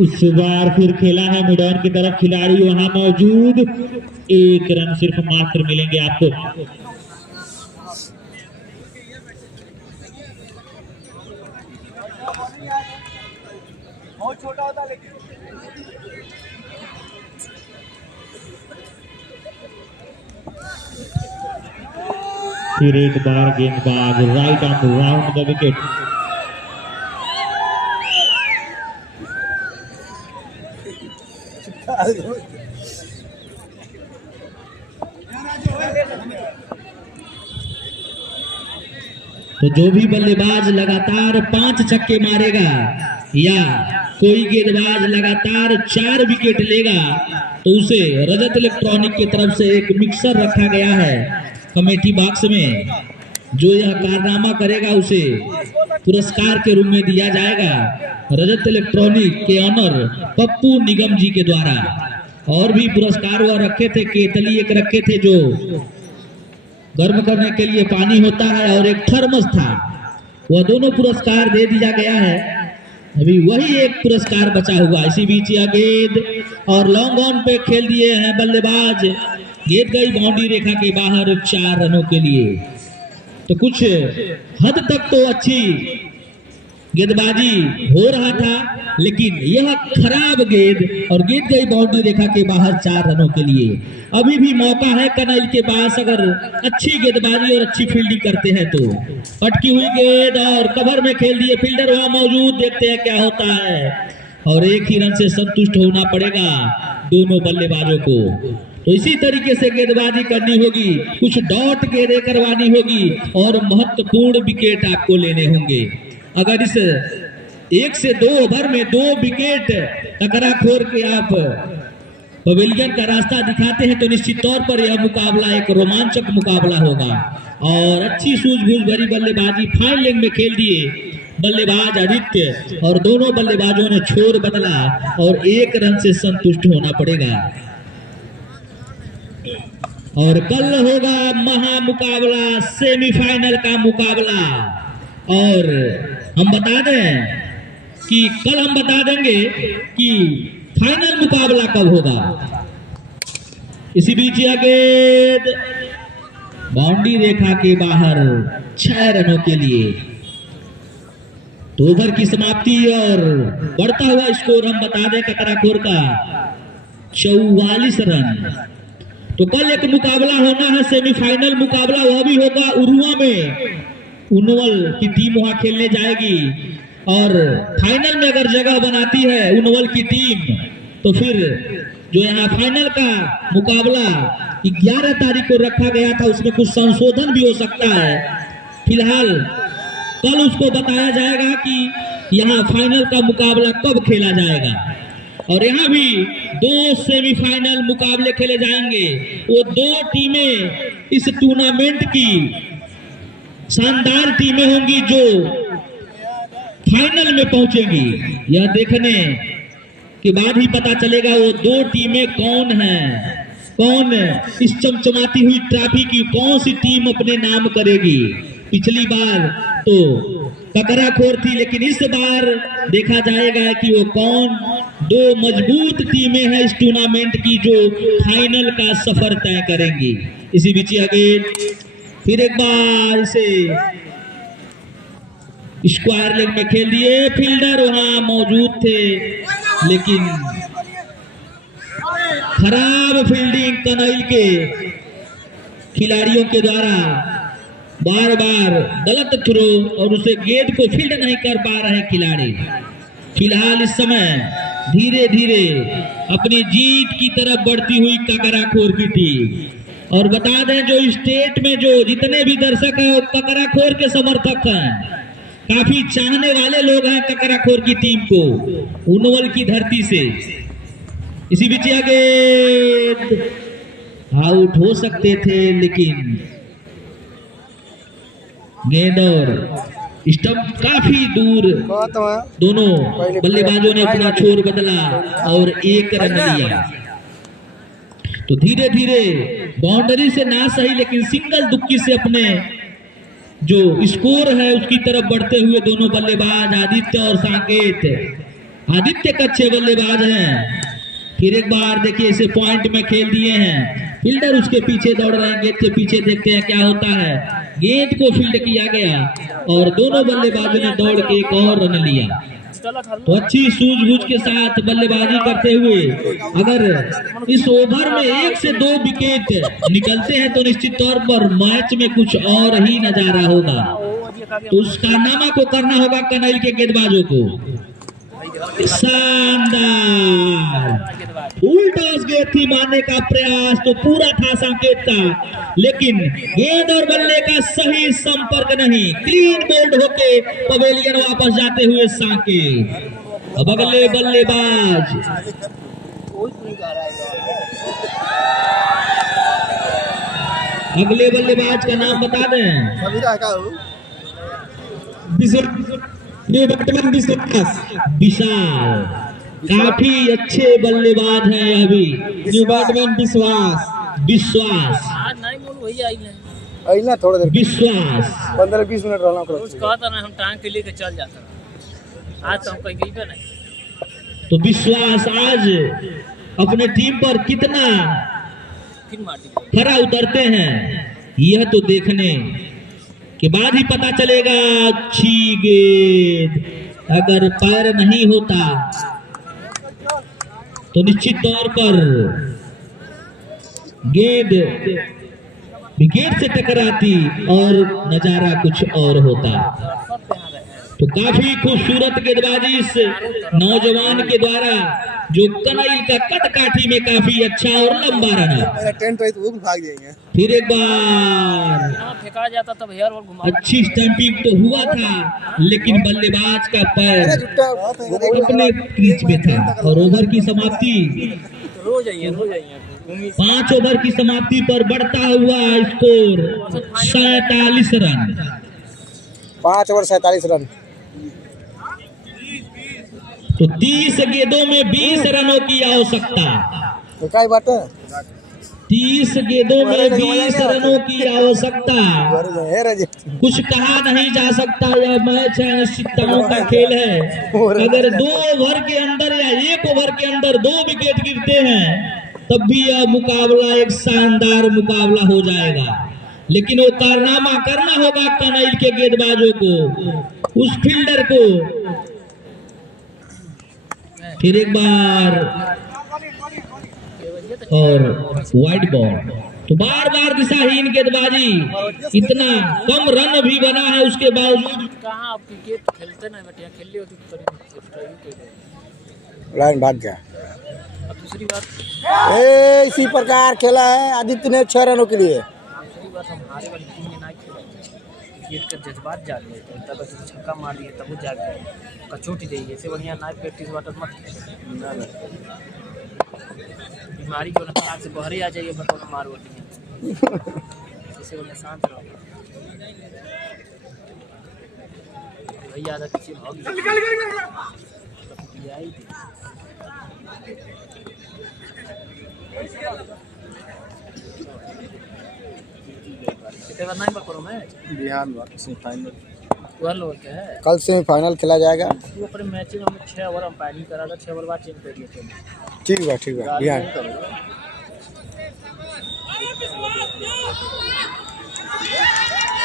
इस बार फिर खेला है मैदान की तरफ, खिलाड़ी वहां मौजूद। 1 रन सिर्फ मात्र मिलेंगे आपको। बहुत छोटा होता लेकिन फिर एक बार गेंदबाज right on round the wicket. तो जो भी बल्लेबाज लगातार 5 छक्के मारेगा या कोई गेंदबाज लगातार 4 विकेट लेगा तो उसे रजत इलेक्ट्रॉनिक की तरफ से एक मिक्सर रखा गया है कमेटी बॉक्स में। जो यह कारनामा करेगा उसे पुरस्कार के रूप में दिया जाएगा रजत इलेक्ट्रॉनिक के ऑनर पप्पू निगम जी के द्वारा। और भी पुरस्कार वह रखे थे, केतली एक रखे थे जो गर्म करने के लिए पानी होता है, और एक थर्मस था, वह दोनों पुरस्कार दे दिया गया है। अभी वही एक पुरस्कार बचा हुआ। इसी बीच यह गेंद और लॉन्ग ऑन पे खेल दिए हैं बल्लेबाज, गेंद गई बाउंड्री रेखा के बाहर 4 रनों के लिए। तो कुछ हद तक तो अच्छी गेंदबाजी हो रहा था, लेकिन यह खराब गेंद और गेंद गई बाउंड्री रेखा के बाहर 4 रनों के लिए। अभी भी मौका है कनैल के पास, अगर अच्छी गेंदबाजी और अच्छी फील्डिंग करते हैं तो। अटकी हुई गेंद और कवर में खेल दिए, फील्डर वहां मौजूद, देखते हैं क्या होता है। और 1 ही रन से संतुष्ट होना पड़ेगा दोनों बल्लेबाजों को। तो इसी तरीके से गेंदबाजी करनी होगी, कुछ डॉट गेंदें करवानी होगी और महत्वपूर्ण विकेट आपको लेने होंगे। अगर इस 1 से 2 ओवर में 2 विकेट ककराखोर के आप पवेलियन का रास्ता दिखाते हैं तो निश्चित तौर पर यह मुकाबला एक रोमांचक मुकाबला होगा। और अच्छी सूझबूझ भरी बल्लेबाजी फाइन लेग में खेल दिए बल्लेबाज आदित्य, और दोनों बल्लेबाजों ने छोर बदला और 1 रन से संतुष्ट होना पड़ेगा। और कल होगा महामुकाबला, सेमीफाइनल का मुकाबला। और हम बता दें कि कल हम बता देंगे कि फाइनल मुकाबला कब होगा। इसी बीच यह गेंद बाउंड्री रेखा के बाहर 6 रनों के लिए। तो ओवर की समाप्ति और बढ़ता हुआ स्कोर हम बता दें ककराखोर का 44 रन। तो कल एक मुकाबला होना है, सेमीफाइनल मुकाबला, वह भी होगा उरुआ में। उनवल की टीम वहां खेलने जाएगी और फाइनल में अगर जगह बनाती है उनवल की टीम तो फिर जो यहाँ फाइनल का मुकाबला 11 तारीख को रखा गया था उसमें कुछ संशोधन भी हो सकता है। फिलहाल कल उसको बताया जाएगा कि यहाँ फाइनल का मुकाबला कब खेला जाएगा। और यहाँ भी 2 सेमीफाइनल मुकाबले खेले जाएंगे। वो 2 टीमें इस टूर्नामेंट की शानदार टीमें होंगी जो फाइनल में पहुंचेंगी। यह देखने के बाद ही पता चलेगा वो 2 टीमें कौन हैं, कौन इस चमचमाती हुई ट्रॉफी की कौन सी टीम अपने नाम करेगी। पिछली बार तो ककराखोर थी, लेकिन इस बार देखा जाएगा कि वो कौन 2 मजबूत टीमें हैं इस टूर्नामेंट की जो फाइनल का सफर तय करेंगी। इसी बीच आगे फिर एक बार इसे स्क्वायर लेग में खेल दिए। फील्डर वहां मौजूद थे लेकिन खराब फील्डिंग कनैल के खिलाड़ियों के द्वारा, बार बार गलत थ्रो और उसे गेंद को फील्ड नहीं कर पा रहे खिलाड़ी। फिलहाल इस समय धीरे धीरे अपनी जीत की तरफ बढ़ती हुई ककराखोर की टीम। और बता दें जो स्टेट में जो जितने भी दर्शक हैं वो ककराखोर के समर्थक हैं, काफी चाहने वाले लोग हैं ककराखोर की टीम को उनवल की धरती से। इसी बीच गेंद आउट हो सकते थे लेकिन गेंद और स्टंप काफी दूर, दोनों बल्लेबाजों ने अपना छोर बदला और 1 रन लिया। तो धीरे धीरे बाउंड्री से ना सही लेकिन सिंगल दुक्की से अपने जो स्कोर है उसकी तरफ बढ़ते हुए दोनों बल्लेबाज आदित्य और साकेत। आदित्य कच्चे बल्लेबाज हैं। फिर एक बार देखिए इसे पॉइंट में खेल दिए हैं। फील्डर उसके पीछे दौड़ रहे हैं, गेंद के पीछे देखते हैं क्या होता है। गेंद को फील्ड किया गया और दोनों बल्लेबाजों ने दौड़ के 1 और रन लिया। तो अच्छी सूझबूझ के साथ बल्लेबाजी करते हुए अगर इस ओवर में 1 से 2 विकेट निकलते हैं तो निश्चित तौर पर मैच में कुछ और ही नजारा होगा। तो उस कारनामा को करना होगा कनैल के गेंदबाजों को। शानदार फुल टॉस गेंद थी, मारने का प्रयास तो पूरा था संकेत का, लेकिन गेंद और बल्ले का सही संपर्क नहीं। क्लीन बोल्ड होके पवेलियन वापस जाते हुए संकेत। अब अगले बल्लेबाज का नाम बता दें। विशाल काफी अच्छे बल्लेबाज हैं। यह भी विश्वास विश्वास विश्वास 15-20 मिनट रहना कहता ना हम टांग के लेके चल जाता। आज तो हम कहीं गए नहीं। तो विश्वास आज अपने टीम पर कितना खरा उतरते हैं यह तो देखने के बाद ही पता चलेगा। अच्छी गेंद, अगर पैर नहीं होता तो निश्चित तौर पर गेंद विकेट से टकराती और नजारा कुछ और होता। तो काफी खूबसूरत गेंदबाजी इस नौजवान के द्वारा जो कनैल का कद काठी में काफी अच्छा और लंबा रहा। फिर एक बार फेंका जाता तब हेयर और घुमा। अच्छी स्टंपिंग तो हुआ था लेकिन बल्लेबाज का पैर अपने क्रीज में था। और ओवर की समाप्ति 5 ओवर की समाप्ति पर बढ़ता हुआ स्कोर 47 रन। 5 over 47 run. तो 30 गेंदों में 20 रनों की आवश्यकता। तो क्या बात है? 30 गेंदों में 20 रनों की आवश्यकता। कुछ कहा नहीं जा सकता। यह मैच है, अनिश्चितताओं का खेल है। अगर 2 ओवर के अंदर या 1 ओवर के अंदर 2 विकेट गिरते हैं तब भी यह मुकाबला एक शानदार मुकाबला हो जाएगा। लेकिन वो कारनामा करना होगा कनैल के गेंदबाजों को, उस फील्डर को। फिर एक बार और वाइड बॉल। तो बार बार दिशाहीन गेंदबाजी, इतना कम रन भी बना है उसके बावजूद। कहाँ आप क्रिकेट खेलते ना बेटिया, खेल लियो लाइन भाग गया। अब दूसरी बात, इसी प्रकार खेला है आदित्य ने 6 रनों के लिए। दूसरी बात हम हारे वाली टीम में नहीं खेला, क्रिकेट का जज्बात जाग गए थे, तब छक्का मार दिए तब वो जाग गए, कचोटी दी ऐसे बढ़िया ना प्रैक्टिस वाटर मत बीमारी जो ना आग से बहरे आ जाइए बटो मार बोटी ऐसे बढ़िया शांत रहो भैया, आधा पीछे भाग आई थी। कितने बार नहीं पकड़ो match Bihar semifinal twelve over का है। कल सेमीफाइनल खेला जाएगा। वो अपने मैच में हम 6 ओवर अंपायरिंग करा था, 6 ओवर बाद चेंज कर दिए थे। ठीक है बिहार।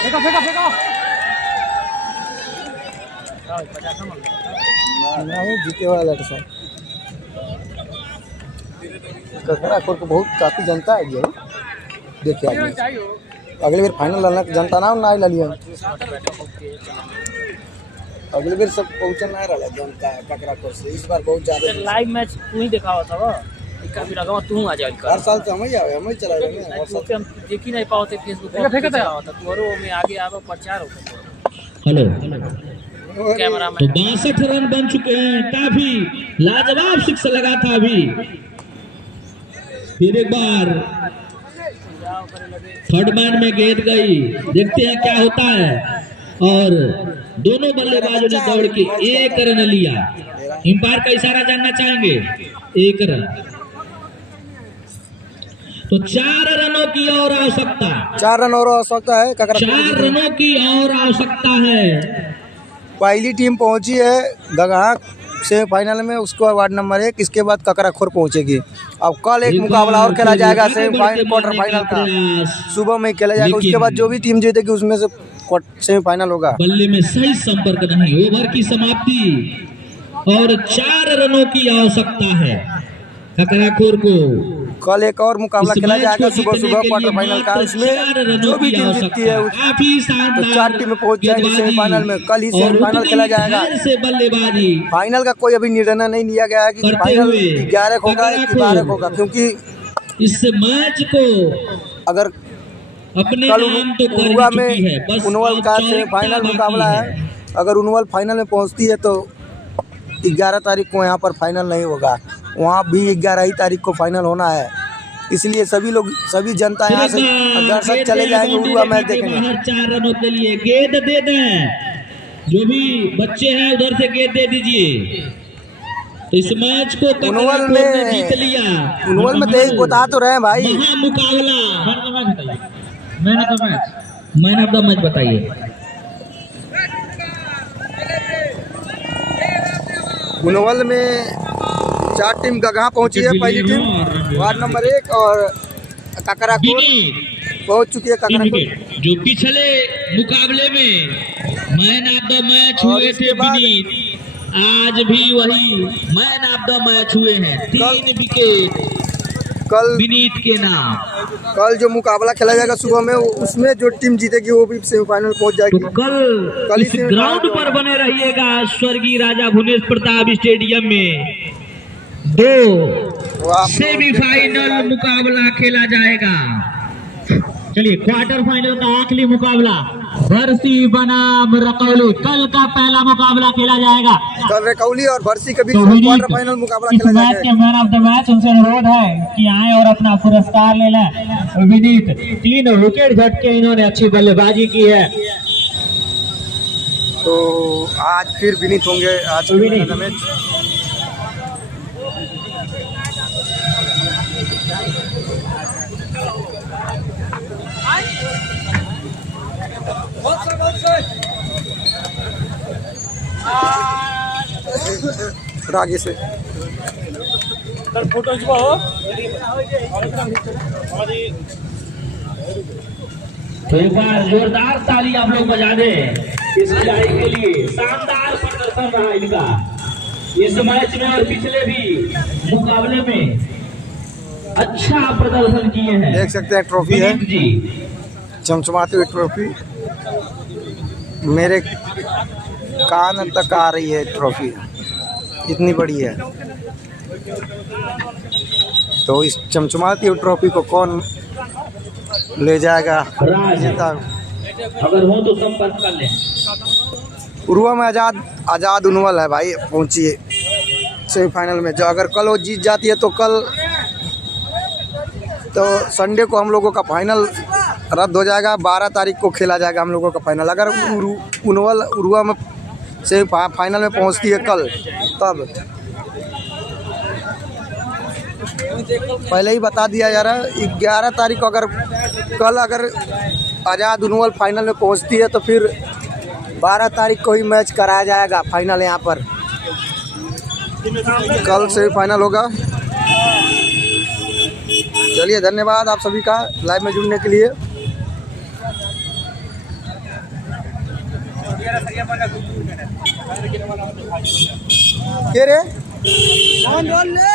फेंको नहीं जीते वाला लड़का साहब ककराखोर को बहुत काफ़ी जनता है ये। देखिए अगले बार फाइनल लाना जनता ना ला लिया, अगले बार सब पहुँचल ना रहा जनता ककराखोर से, इस बार बहुत ज़्यादा। लाइव मैच तू ही देखा हुआ था वो, कभी लगा तू आ जाए। हर साल तो हम ही आवे, हम ही चला रहे हैं। हम देख ही नहीं पाते फेसबुक पे चला होता तुम्हारो में आगे आवे प्रचार होता। हेलो, कैमरा तो में 62 रन बन चुके हैं, काफी लाजवाब सिक्स लगा था अभी। फिर एक बार थर्ड मैन में गेंद गई, देखते हैं क्या होता है। और दोनों बल्लेबाजों ने दौड़ के 1 रन लिया। अंपायर का इशारा जानना चाहेंगे, 1 रन। तो 4 रनों की और आवश्यकता, 4 रन और आवश्यकता है। 4 रनों की और आवश्यकता है। पहली टीम पहुंची है गगहा सेमीफाइनल में, उसके बाद वार्ड नंबर 1, इसके बाद ककराखोर पहुंचेगी। अब कल एक मुकाबला और खेला जाएगा सेमीफाइनल क्वार्टर फाइनल का, सुबह में खेला जाएगा। उसके बाद जो भी टीम जीतेगी उसमें से सेमीफाइनल होगा। बल्ले में सही संपर्क नहीं, ओवर की समाप्ति और 4 रनों की आवश्यकता है ककराखोर को। कल एक और मुकाबला खेला जाएगा सुबह क्वार्टर फाइनल का, उसमें जो भी टीम जीतती है तो 4 टीमें पहुंच जाएगी सेमीफाइनल में। कल ही सेमीफाइनल खेला जाएगा। बल्लेबाजी फाइनल का कोई अभी निर्णय नहीं लिया गया है कि फाइनल 11 होगा या 12 होगा, क्योंकि इस मैच को अगर अपने कल नाम तो कर उनवा चुकी है, में बस उनवल का औपचारिकता सेमीफाइनल बाकी मुकाबला है। अगर उनवल फाइनल में पहुंचती है तो 11 तारीख को यहाँ पर फाइनल नहीं होगा, वहाँ भी 11 ही तारीख को फाइनल होना है। इसलिए सभी लोग, सभी जनता यहाँ से दर्शक चले जाएंगे उड़वा मैच देखने। 4 रनों के लिए गेंद दे दें, जो भी बच्चे हैं उधर से गेंद दे दीजिए। तो इस मैच को उनवल में जीत लिया। उनवल में तेज बता तो रहे हैं भाई। मुकाबला मैन ऑफ द मैच बताइए। उनवल में 4 टीम गगहा पहुंची है। पहली टीम वार्ड नंबर 1 और ककराखोर पहुंच चुकी है। ककराखोर जो पिछले मुकाबले में मैन ऑफ द मैच हुए थे विनीत, आज भी वही मैन ऑफ द मैच हुए हैं। 3 विकेट कल विनीत के नाम। कल जो मुकाबला खेला जाएगा सुबह में, उसमें जो टीम जीतेगी वो भी सेमीफाइनल पहुंच जाएगी। तो कल इस ग्राउंड पर बने रहिएगा स्वर्गीय राजा भुवनेश प्रताप स्टेडियम में 2 सेमीफाइनल मुकाबला खेला जाएगा। चलिए क्वार्टर फाइनल का आखिरी मुकाबला भरसी बनाम रकौली, कल का पहला मुकाबला खेला जाएगा। कल रकौली और भरसी के बीच तो क्वार्टर फाइनल मुकाबला खेला मैच के मैन ऑफ द मैच उनसे अनुरोध है कि आए और अपना पुरस्कार ले लें। विनीत 3 विकेट झटके इन्होंने अच्छी बल्लेबाजी की है। तो आज फिर विनीत होंगे। आज विनीत मैच आगे से फोटो तो एक बार जोरदार ताली आप लोग बजा दें इस खिलाड़ी के लिए। शानदार प्रदर्शन रहा इनका इस मैच में और पिछले भी मुकाबले में अच्छा प्रदर्शन किए हैं। देख सकते हैं ट्रॉफी है, विनीत जी चमचमाती हुई ट्रॉफी, मेरे कान तक आ रही है ट्रॉफी, इतनी बड़ी है। तो इस चमचमाती हुई ट्रॉफी को कौन ले जाएगा विजेता? अगर हो तो संपर्क कर लें। उरुआ में आज़ाद उनवल है भाई, पहुंची है सेमीफाइनल में। जो अगर कल वो जीत जाती है तो कल तो संडे को हम लोगों का फाइनल रद्द हो जाएगा। 12 तारीख को खेला जाएगा हम लोगों का फाइनल। अगर उनवल उरुआ में से फाइनल में पहुंचती है कल, तब पहले ही बता दिया जा रहा है 11 तारीख को अगर आज़ाद उनवल फाइनल में पहुंचती है तो फिर 12 तारीख को ही मैच कराया जाएगा फाइनल यहाँ पर। कल से फाइनल होगा। चलिए, धन्यवाद आप सभी का लाइव में जुड़ने के लिए। के रे